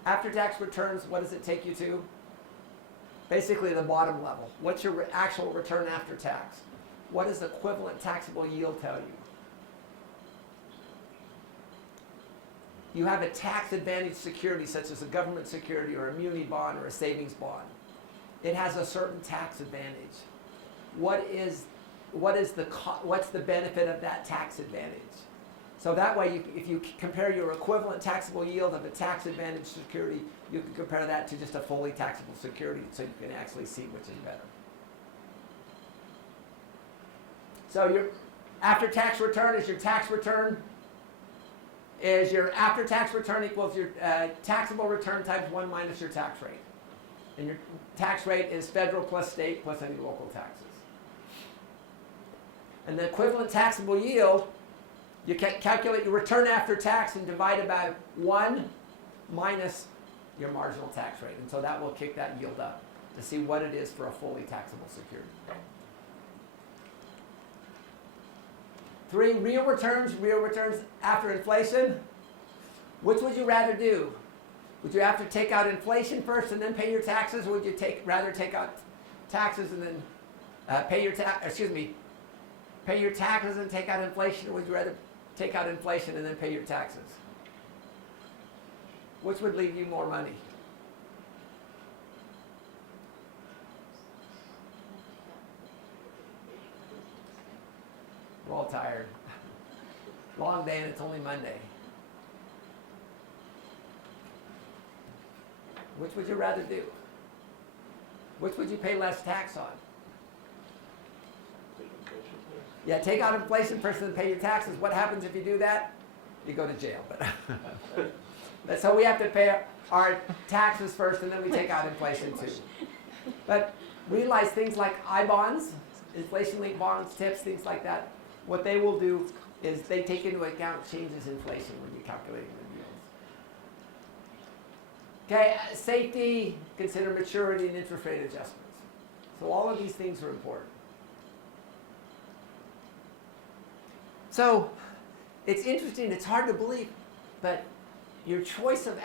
After-tax returns, what does it take you to? Basically the bottom level. What's your actual return after tax? What does equivalent taxable yield tell you? You have a tax advantage security such as a government security or a muni bond or a savings bond. It has a certain tax advantage. What's the benefit of that tax advantage? So that way, if you compare your equivalent taxable yield of a tax advantage security, you can compare that to just a fully taxable security so you can actually see which is better. So your after-tax return is your tax return, is your after-tax return equals your taxable return times 1 minus your tax rate. And your tax rate is federal plus state plus any local taxes. And the equivalent taxable yield, you can calculate your return after tax and divide it by 1 minus your marginal tax rate. And so that will kick that yield up to see what it is for a fully taxable security. 3, real returns after inflation. Which would you rather do? Would you have to take out inflation first and then pay your taxes, or would you rather take out taxes and then pay your taxes and take out inflation, or would you rather take out inflation and then pay your taxes? Which would leave you more money? We're all tired. Long day and it's only Monday. Which would you rather do? Which would you pay less tax on? Yeah, take out inflation first and then pay your taxes. What happens if you do that? you go to jail. But so we have to pay our taxes first, and then we take out inflation too. But realize things like I-bonds, inflation-linked bonds, tips, things like that, what they will do is they take into account changes in inflation when you're calculating the yields. Okay, safety, consider maturity and interest rate adjustments. So all of these things are important. So it's interesting, it's hard to believe, but your choice of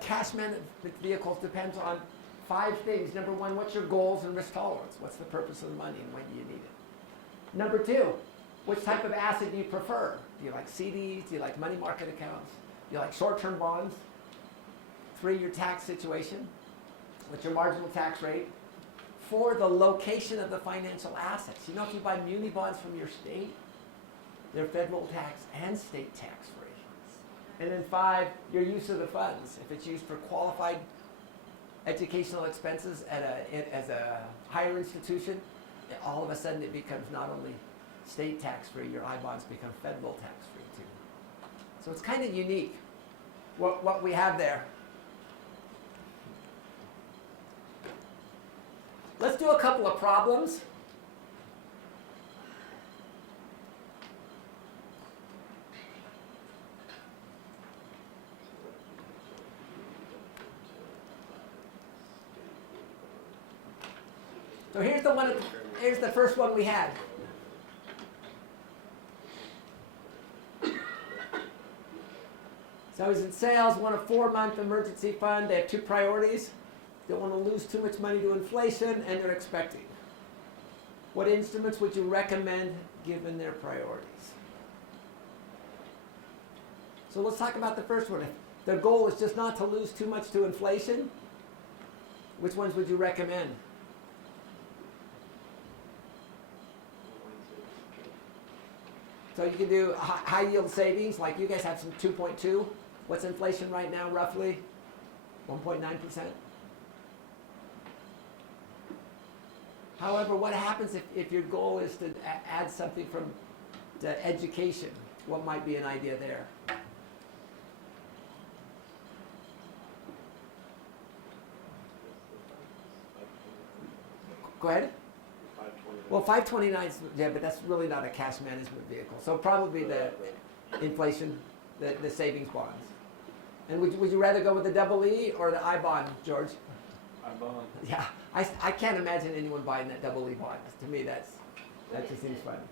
cash management vehicles depends on 5 things. Number 1, what's your goals and risk tolerance? What's the purpose of the money and when do you need it? Number 2, which type of asset do you prefer? Do you like CDs? Do you like money market accounts? Do you like short-term bonds? 3, your tax situation. What's your marginal tax rate? 4, the location of the financial assets. You know, if you buy muni bonds from your state, they're federal tax and state tax free. And then 5, your use of the funds. If it's used for qualified educational expenses as a higher institution, all of a sudden it becomes not only state tax free, your I-bonds become federal tax free too. So it's kind of unique what we have there. Let's do a couple of problems. So here's the first one we had. So he's in sales, want a 4-month emergency fund. They have 2 priorities. Don't want to lose too much money to inflation, and they're expecting. What instruments would you recommend given their priorities? So let's talk about the first one. If their goal is just not to lose too much to inflation, which ones would you recommend? So you can do high yield savings, like you guys have some 2.2. What's inflation right now, roughly? 1.9%. However, what happens if your goal is to add something from the education? What might be an idea there? Go ahead. Well, 529 is, yeah, but that's really not a cash management vehicle. So probably the inflation, the savings bonds. And would you rather go with the double E or the I bond, George? I bond. Yeah, I can't imagine anyone buying that double E bond. To me, that just seems funny.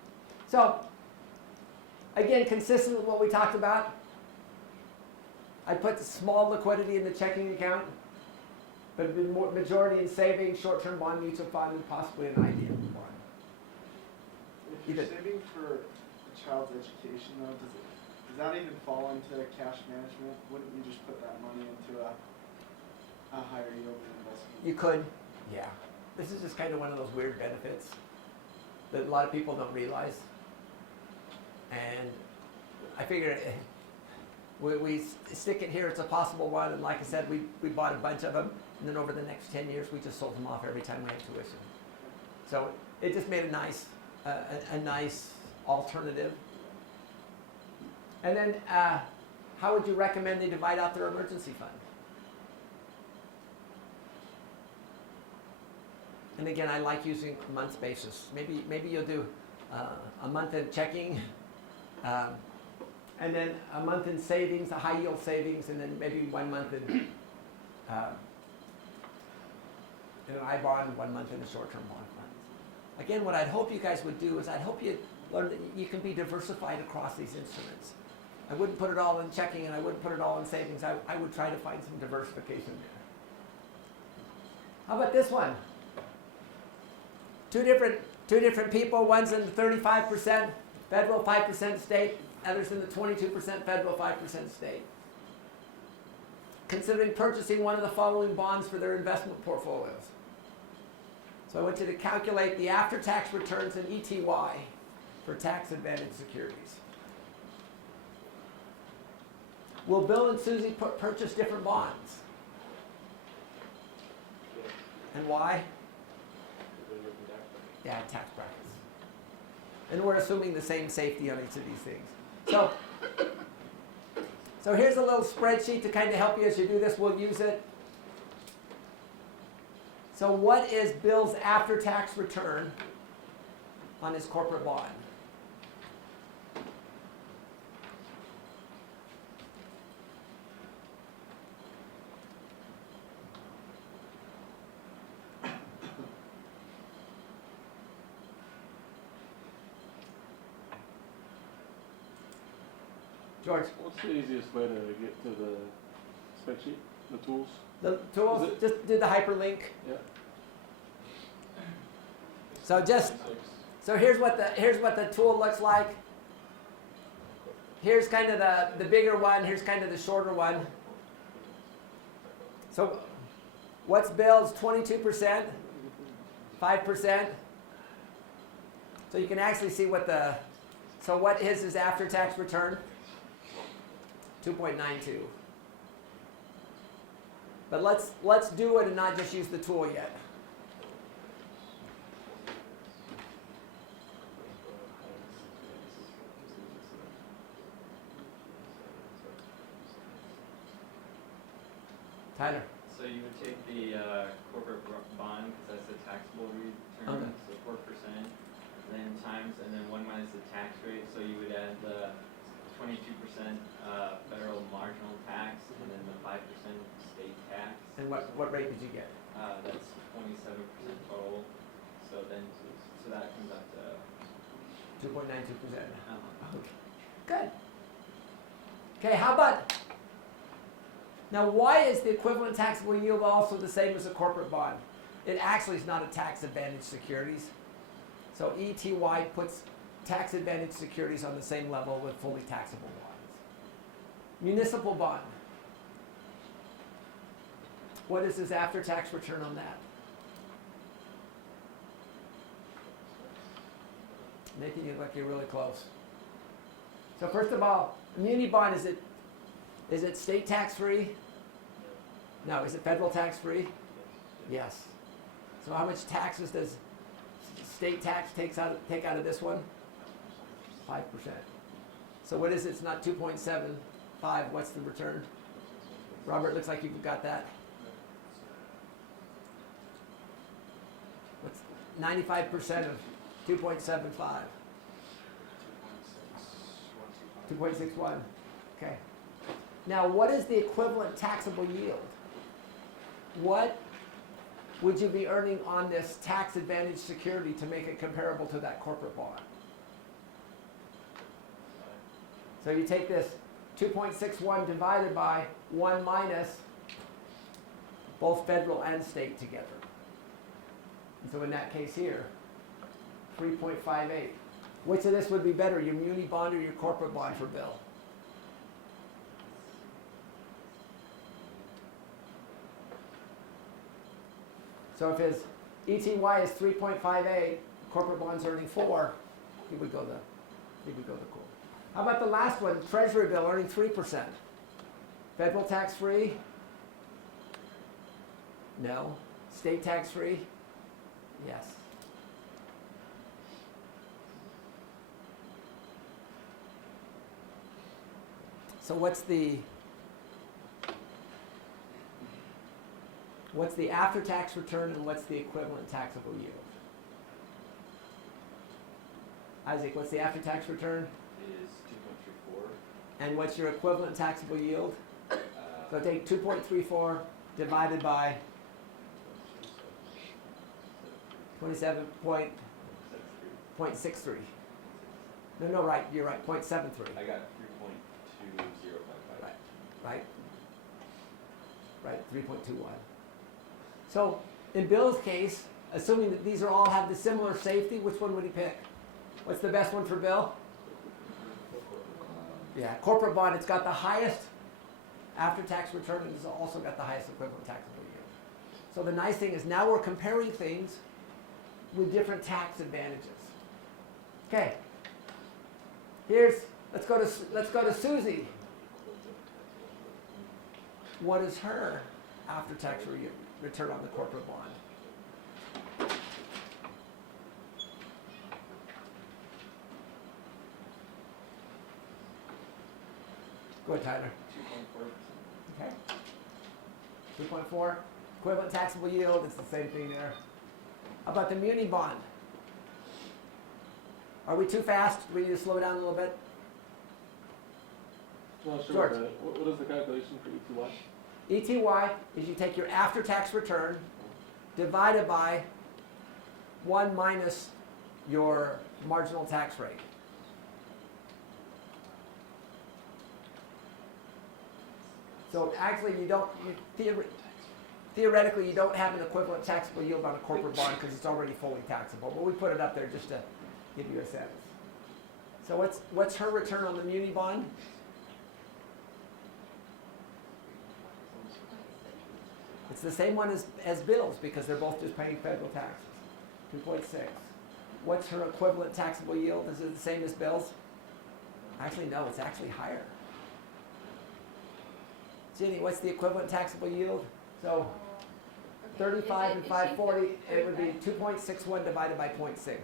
So, again, consistent with what we talked about, I put small liquidity in the checking account, but majority in savings, short-term bond, mutual fund, and possibly an IDM bond. If you're saving for a child's education, though, does that even fall into cash management? Wouldn't you just put that money into a higher yielding investment? You could, yeah. This is just kind of one of those weird benefits that a lot of people don't realize. And I figure we stick it here, it's a possible one, and like I said, we bought a bunch of them, and then over the next 10 years, we just sold them off every time we had tuition. So it just made a nice alternative. And then how would you recommend they divide out their emergency fund? And again, I like using a month basis. Maybe you'll do a month in checking, and then a month in savings, a high yield savings, and then maybe 1 month in an I bond, 1 month in a short-term bond fund. Again, what I'd hope you guys would do is I'd hope you learn that you can be diversified across these instruments. I wouldn't put it all in checking, and I wouldn't put it all in savings. I would try to find some diversification there. How about this one? Two different people. One's in the 35% federal, 5% state. Others in the 22% federal, 5% state. Considering purchasing one of the following bonds for their investment portfolios. So I want you to calculate the after-tax returns in ETY for tax-advantaged securities. Will Bill and Susie purchase different bonds? And why? Yeah, tax brackets. And we're assuming the same safety on each of these things. So So here's a little spreadsheet to kind of help you as you do this. We'll use it. So what is Bill's after-tax return on his corporate bond? George? What's the easiest way to get to the spreadsheet, the tools? The tools, just do the hyperlink. Yeah. So here's what the tool looks like. Here's kind of the bigger one. Here's kind of the shorter one. So what's Bill's 22%? 5%? So you can actually see what what is his after-tax return? 2.92. But let's do it and not just use the tool yet. Tyler. So you would take the corporate bond, because that's the taxable return, so 4%, then times, and then 1 minus the tax rate. So you would add the 22% federal marginal tax, and then the 5% state tax. And what rate did you get? That's 27% total. So that comes up to 2.92%. Okay. Good. Okay, how about, now why is the equivalent taxable yield also the same as a corporate bond? It actually is not a tax advantage securities. So ETY puts tax advantage securities on the same level with fully taxable bonds. Municipal bond. What is his after-tax return on that? Making it look you're really close. So first of all, a muni bond, is it state tax free? No. Is it federal tax free? Yes. So how much taxes does state tax take out of this one? 5%. So what is it? It's not 2.75. What's the return? Robert, looks like you've got that. What's 95% of 2.75? 2.61. Okay. Now, what is the equivalent taxable yield? What would you be earning on this tax advantage security to make it comparable to that corporate bond? So you take this 2.61 divided by 1 minus both federal and state together. And so in that case here, 3.58. Which of this would be better, your muni bond or your corporate bond for Bill? So if his ETY is 3.58, corporate bond's earning 4, he would go the cool. How about the last one, Treasury bill earning 3%? Federal tax free? No. State tax free? Yes. So what's the after-tax return and what's the equivalent taxable yield? Isaac, what's the after-tax return? is 2.34. And what's your equivalent taxable yield? So take 2.34 divided by 27.63. No, right, you're right, 0.73. I got 3.2055. Right, 3.21. So in Bill's case, assuming that these all have the similar safety, which one would he pick? What's the best one for Bill? Yeah, corporate bond, it's got the highest after-tax return and it's also got the highest equivalent taxable yield. So the nice thing is now we're comparing things with different tax advantages. Okay. Let's go to Susie. What is her after-tax return on the corporate bond? Go ahead, Tyler. 2.4%. Okay. 2.4. Equivalent taxable yield, it's the same thing there. How about the muni bond? Are we too fast? Do we need to slow down a little bit? Well, sure, George. but what is the calculation for ETY? ETY is you take your after-tax return divided by 1 minus your marginal tax rate. So actually you don't, theoretically you don't have an equivalent taxable yield on a corporate bond because it's already fully taxable, but we put it up there just to give you a sense. So what's her return on the muni bond? It's the same one as Bill's because they're both just paying federal taxes. 2.6. What's her equivalent taxable yield? Is it the same as Bill's? Actually, no, it's actually higher. Ginny, what's the equivalent taxable yield? So 35 and 540, it would be 2.61 divided by 0.6.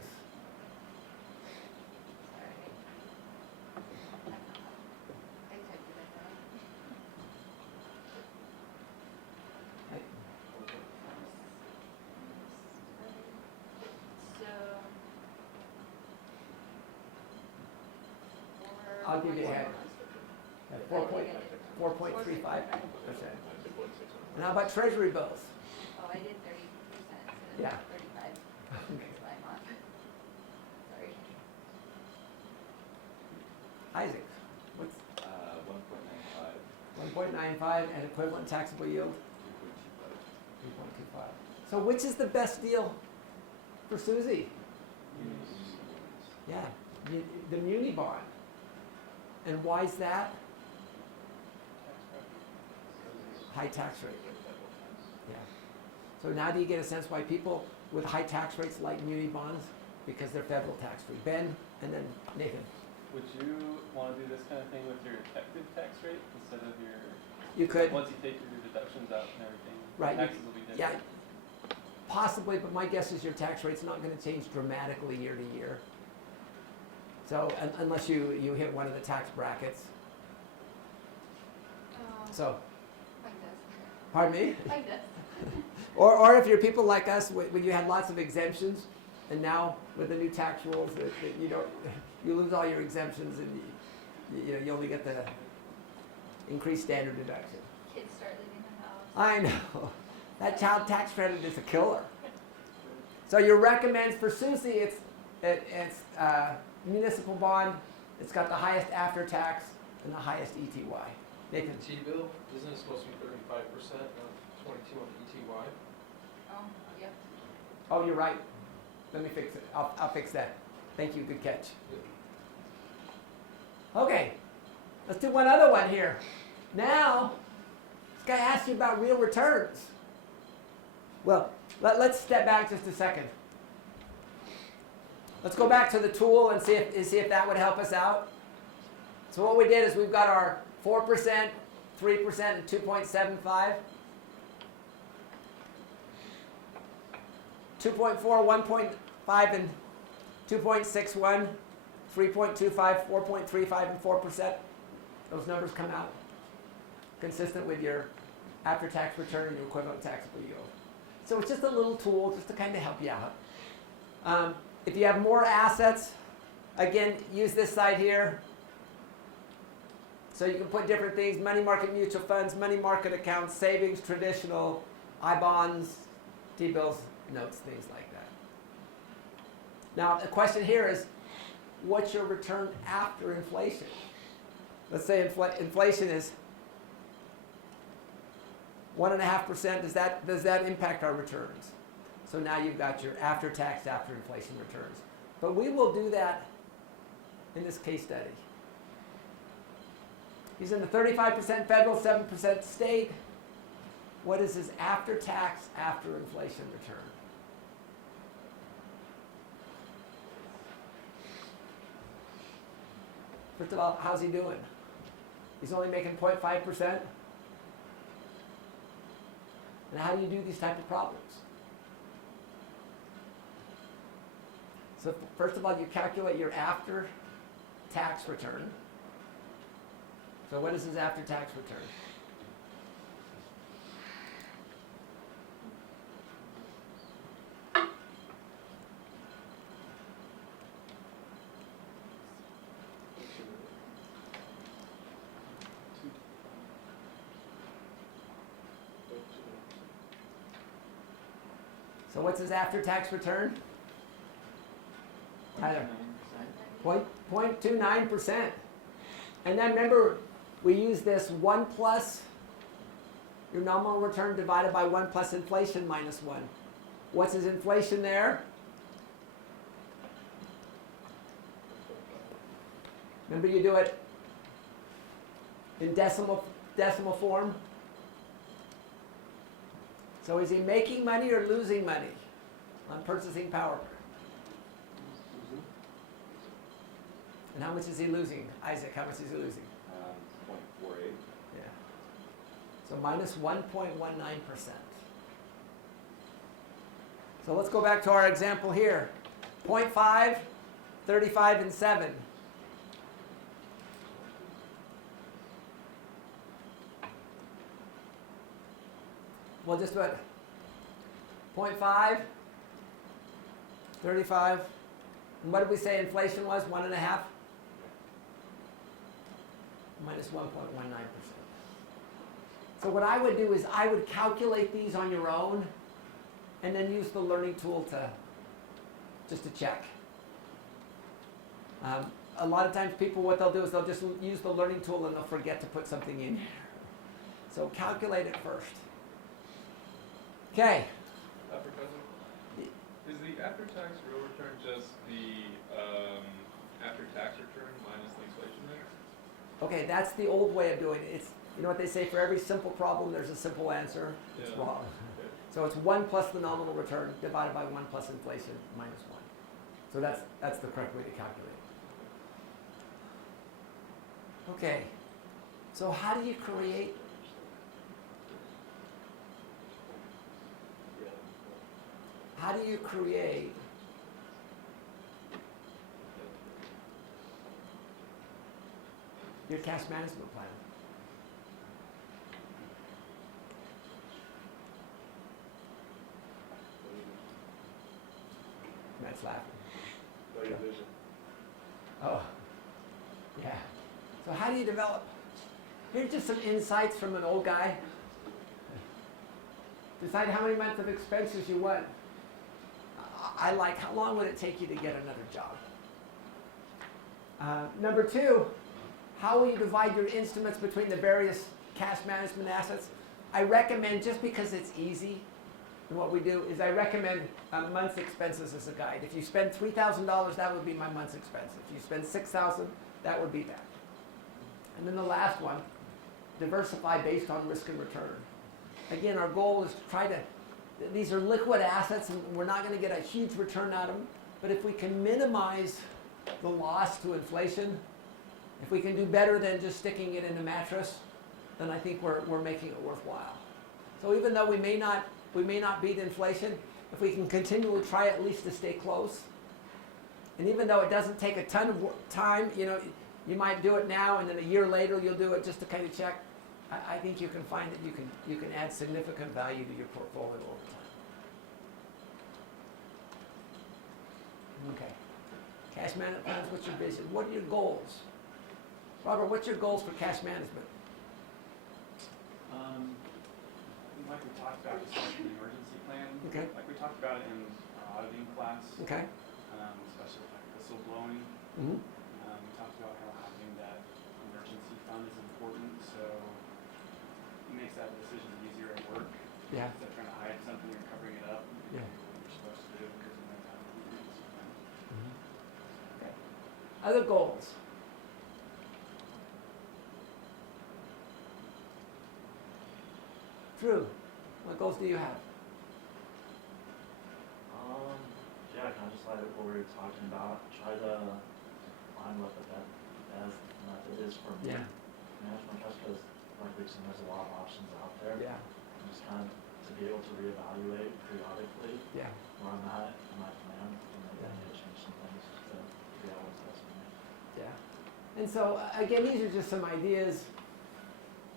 I'll give you a hand. 4.35%. And how about treasury bills? Oh, I did 30%, so Yeah. 35. That's why I'm off. Sorry. Isaac, what's 1.95. 1.95 and equivalent taxable yield? 3.25. So which is the best deal for Susie? Yeah, the muni bond. And why is that? High tax rate. Yeah. So now do you get a sense why people with high tax rates like muni bonds? Because they're federal tax free. Ben and then Nathan. Would you want to do this kind of thing with your effective tax rate instead of your? You could. Once you take your deductions out and everything, Right. taxes will be different. Yeah. Possibly, but my guess is your tax rate's not going to change dramatically year to year. So unless you hit one of the tax brackets. So, Like this. pardon me? Like this. Or if you're people like us, when you had lots of exemptions, and now with the new tax rules, that you don't, you lose all your exemptions, and you only get the increased standard deduction. Kids start leaving the house. I know. That child tax credit is a killer. So your recommends for Susie, it's municipal bond. It's got the highest after tax and the highest ETY. Nathan. T-bill, isn't it supposed to be 35%, not 22 on the ETY? Oh, yep. Oh, you're right. Let me fix it. I'll fix that. Thank you. Good catch. Okay. Let's do one other one here. Now, this guy asked you about real returns. Well, let's step back just a second. Let's go back to the tool and see if that would help us out. So what we did is we've got our 4%, 3%, and 2.75. 2.4, 1.5, and 2.61, 3.25, 4.35, and 4%. Those numbers come out consistent with your after-tax return and your equivalent taxable yield. So it's just a little tool just to kind of help you out. If you have more assets, again, use this side here. So you can put different things: money market mutual funds, money market accounts, savings, traditional, I-bonds, T-bills, notes, things like that. Now, the question here is, what's your return after inflation? Let's say inflation is 1.5%. Does that impact our returns? So now you've got your after-tax, after-inflation returns. But we will do that in this case study. He's in the 35% federal, 7% state. What is his after-tax, after-inflation return? First of all, how's he doing? He's only making 0.5%. And how do you do these type of problems? So first of all, you calculate your after-tax return. So what is his after-tax return? So what's his after-tax return? Tyler. 0.29%. And then remember, we use this 1 plus your nominal return divided by 1 plus inflation minus 1. What's his inflation there? Remember, you do it in decimal form. So is he making money or losing money on purchasing power? And how much is he losing? Isaac, how much is he losing? 0.48. Yeah. So minus 1.19%. So let's go back to our example here. 0.5, 35, and 7. We'll just do it. 0.5, 35. And what did we say inflation was? 1.5? Minus 1.19%. So what I would do is I would calculate these on your own and then use the learning tool just to check. A lot of times people, what they'll do is they'll just use the learning tool and they'll forget to put something in here. So calculate it first. Okay. Professor, is the after-tax real return just the after-tax return minus the inflation rate? Okay, that's the old way of doing it. It's, you know what they say, for every simple problem, there's a simple answer. It's wrong. Okay. So it's 1 plus the nominal return divided by 1 plus inflation minus 1. So that's the correct way to calculate. Okay, so how do you create your cash management plan? Matt's laughing. Oh, yeah. So how do you develop? Here's just some insights from an old guy. Decide how many months of expenses you want. I like, how long would it take you to get another job? Number 2, how will you divide your instruments between the various cash management assets? I recommend, just because it's easy, and what we do is I recommend a month's expenses as a guide. If you spend $3,000, that would be my month's expense. If you spend $6,000, that would be that. And then the last one, diversify based on risk and return. Again, our goal is to try to, these are liquid assets and we're not going to get a huge return out of them, but if we can minimize the loss to inflation, if we can do better than just sticking it in a mattress, then I think we're making it worthwhile. So even though we may not beat inflation, if we can continually try at least to stay close, and even though it doesn't take a ton of time, you know, you might do it now and then a year later you'll do it just to kind of check, I think you can find that you can add significant value to your portfolio over time. Okay. Cash management plans, what's your vision? What are your goals? Robert, what's your goals for cash management? Like we talked about, just like an emergency plan. Okay. Like we talked about it in our auditing class. Okay. Especially like whistleblowing. Mm-hmm. We talked about how having that emergency fund is important, so it makes that decision easier at work. Yeah. Instead of trying to hide something or covering it up. Yeah. What you're supposed to do because you might have an emergency fund. Mm-hmm. Okay. Other goals? Drew, what goals do you have? Yeah, kind of just like what we were talking about. Try to find what the best method is for Yeah. management trust, because like we've seen, there's a lot of options out there. Yeah. And just kind of to be able to reevaluate periodically Yeah. where I'm at in my plan, and maybe I need to change some things to figure out what's best for me. Yeah. And so again, these are just some ideas.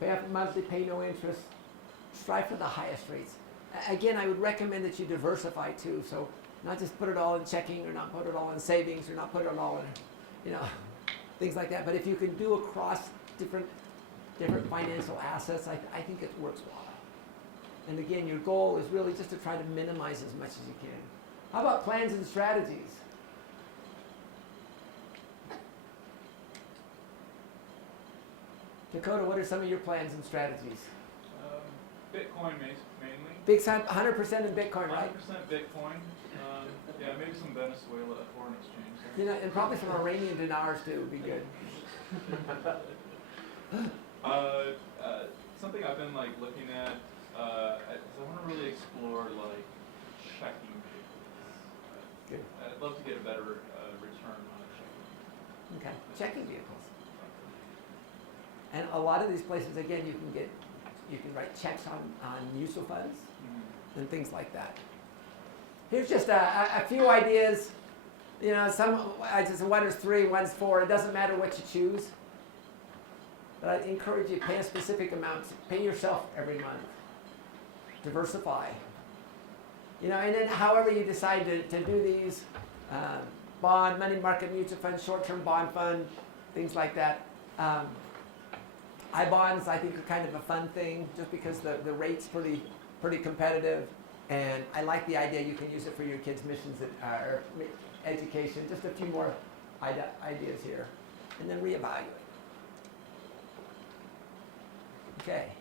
Pay up monthly, pay no interest. Strive for the highest rates. Again, I would recommend that you diversify too. So not just put it all in checking, or not put it all in savings, or not put it all in, things like that. But if you can do across different financial assets, I think it works well. And again, your goal is really just to try to minimize as much as you can. How about plans and strategies? Dakota, what are some of your plans and strategies? Bitcoin mainly. Big time, 100% in Bitcoin, right? 100% Bitcoin. Yeah, maybe some Venezuela foreign exchange. And probably some Iranian dinars too would be good. Something I've been looking at. I want to really explore checking vehicles. Good. I'd love to get a better return on a checking. Okay, checking vehicles. And a lot of these places, again, you can write checks on mutual funds and things like that. Here's just a few ideas. One is 3, one's 4. It doesn't matter what you choose. But I encourage you, pay a specific amount. Pay yourself every month. Diversify. And then however you decide to do these, bond, money market mutual fund, short-term bond fund, things like that. I-bonds, I think, are kind of a fun thing just because the rate's pretty competitive. And I like the idea you can use it for your kids' missions or education. Just a few more ideas here. And then reevaluate. Okay.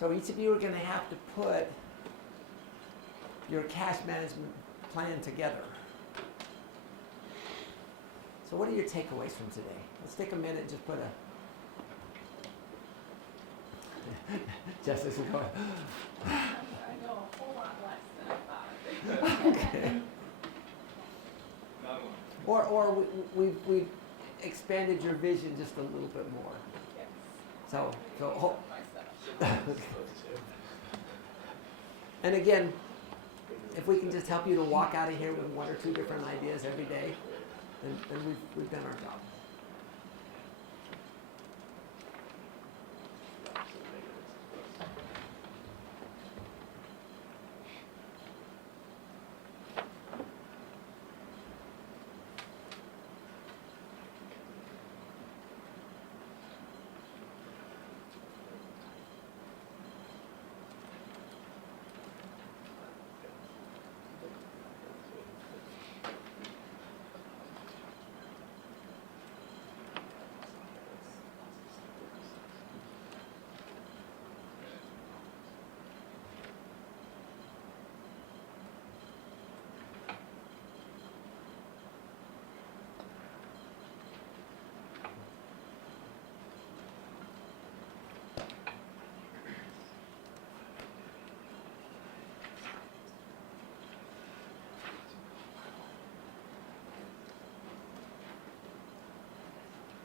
So each of you are going to have to put your cash management plan together. So what are your takeaways from today? Let's take a minute and just put a... Justice is going... I know a whole lot less than I thought. Okay. Or we've expanded your vision just a little bit more. Yes. So and again, if we can just help you to walk out of here with 1 or 2 different ideas every day, then we've done our job.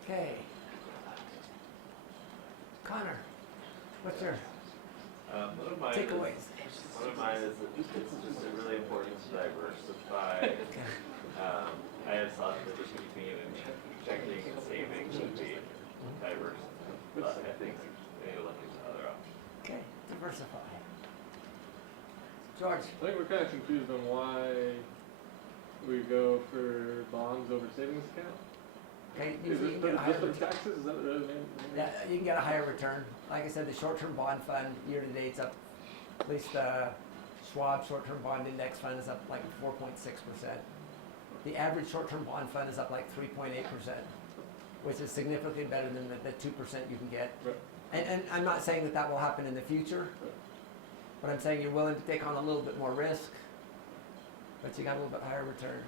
Okay. Connor, what's your One of mine takeaways? One of mine is that it's just really important to diversify. I have thought that between checking and saving should be diverse, but I think we need to look into other options. Okay, diversify. George? I think we're kind of confused on why we go for bonds over savings account. Okay, Is usually you it can get a higher just for return. taxes? Is that what it means? Yeah, you can get a higher return. Like I said, the short-term bond fund year to date's up, at least Schwab short-term bond index fund is up like 4.6%. The average short-term bond fund is up like 3.8%, which is significantly better than the 2% you can get. Right. And I'm not saying that will happen in the future, but I'm saying you're willing to take on a little bit more risk, but you got a little bit higher return.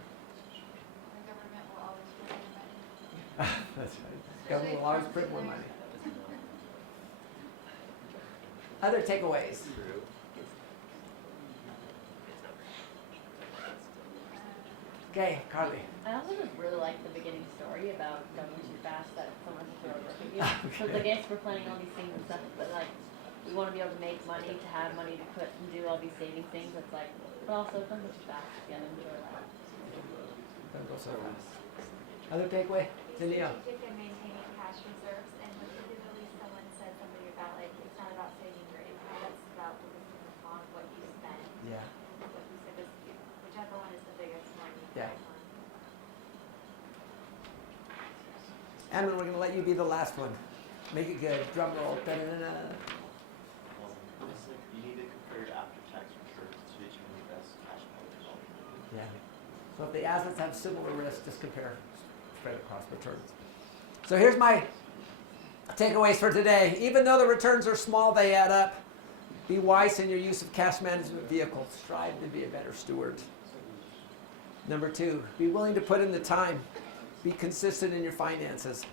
The government will always print more money. That's right. Government will always print more money. Other takeaways? Okay, Carly. I also just really like the beginning story about going too fast that someone has to throw work at you. Because I guess we're planning all these things and stuff, but like we want to be able to make money, to have money to put and do all these saving things. It's like, but also don't go too fast. You gotta enjoy life. Don't go so fast. Other takeaway? Janelle. Strategic in maintaining cash reserves and particularly someone's that, like, it's not about saving your income, it's about focusing upon what you spend. Yeah. What you said is, whichever one is the biggest one you Yeah. focus on. And we're going to let you be the last one. Make it good. Drum roll. Da-da-da-da. It's like you need to compare your after-tax returns to determine the best cash flow result. Yeah. So if the assets have similar risk, just compare straight across returns. So here's my takeaways for today. Even though the returns are small, they add up. Be wise in your use of cash management vehicles. Strive to be a better steward. Number 2, be willing to put in the time. Be consistent in your finances.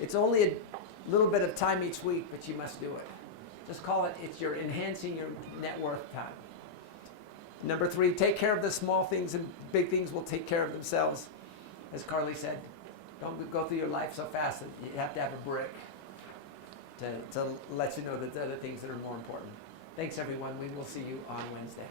It's only a little bit of time each week, but you must do it. Just call it, it's your enhancing your net worth time. Number 3, take care of the small things and big things will take care of themselves. As Carly said, don't go through your life so fast that you have to have a brick to let you know that the other things that are more important. Thanks everyone. We will see you on Wednesday.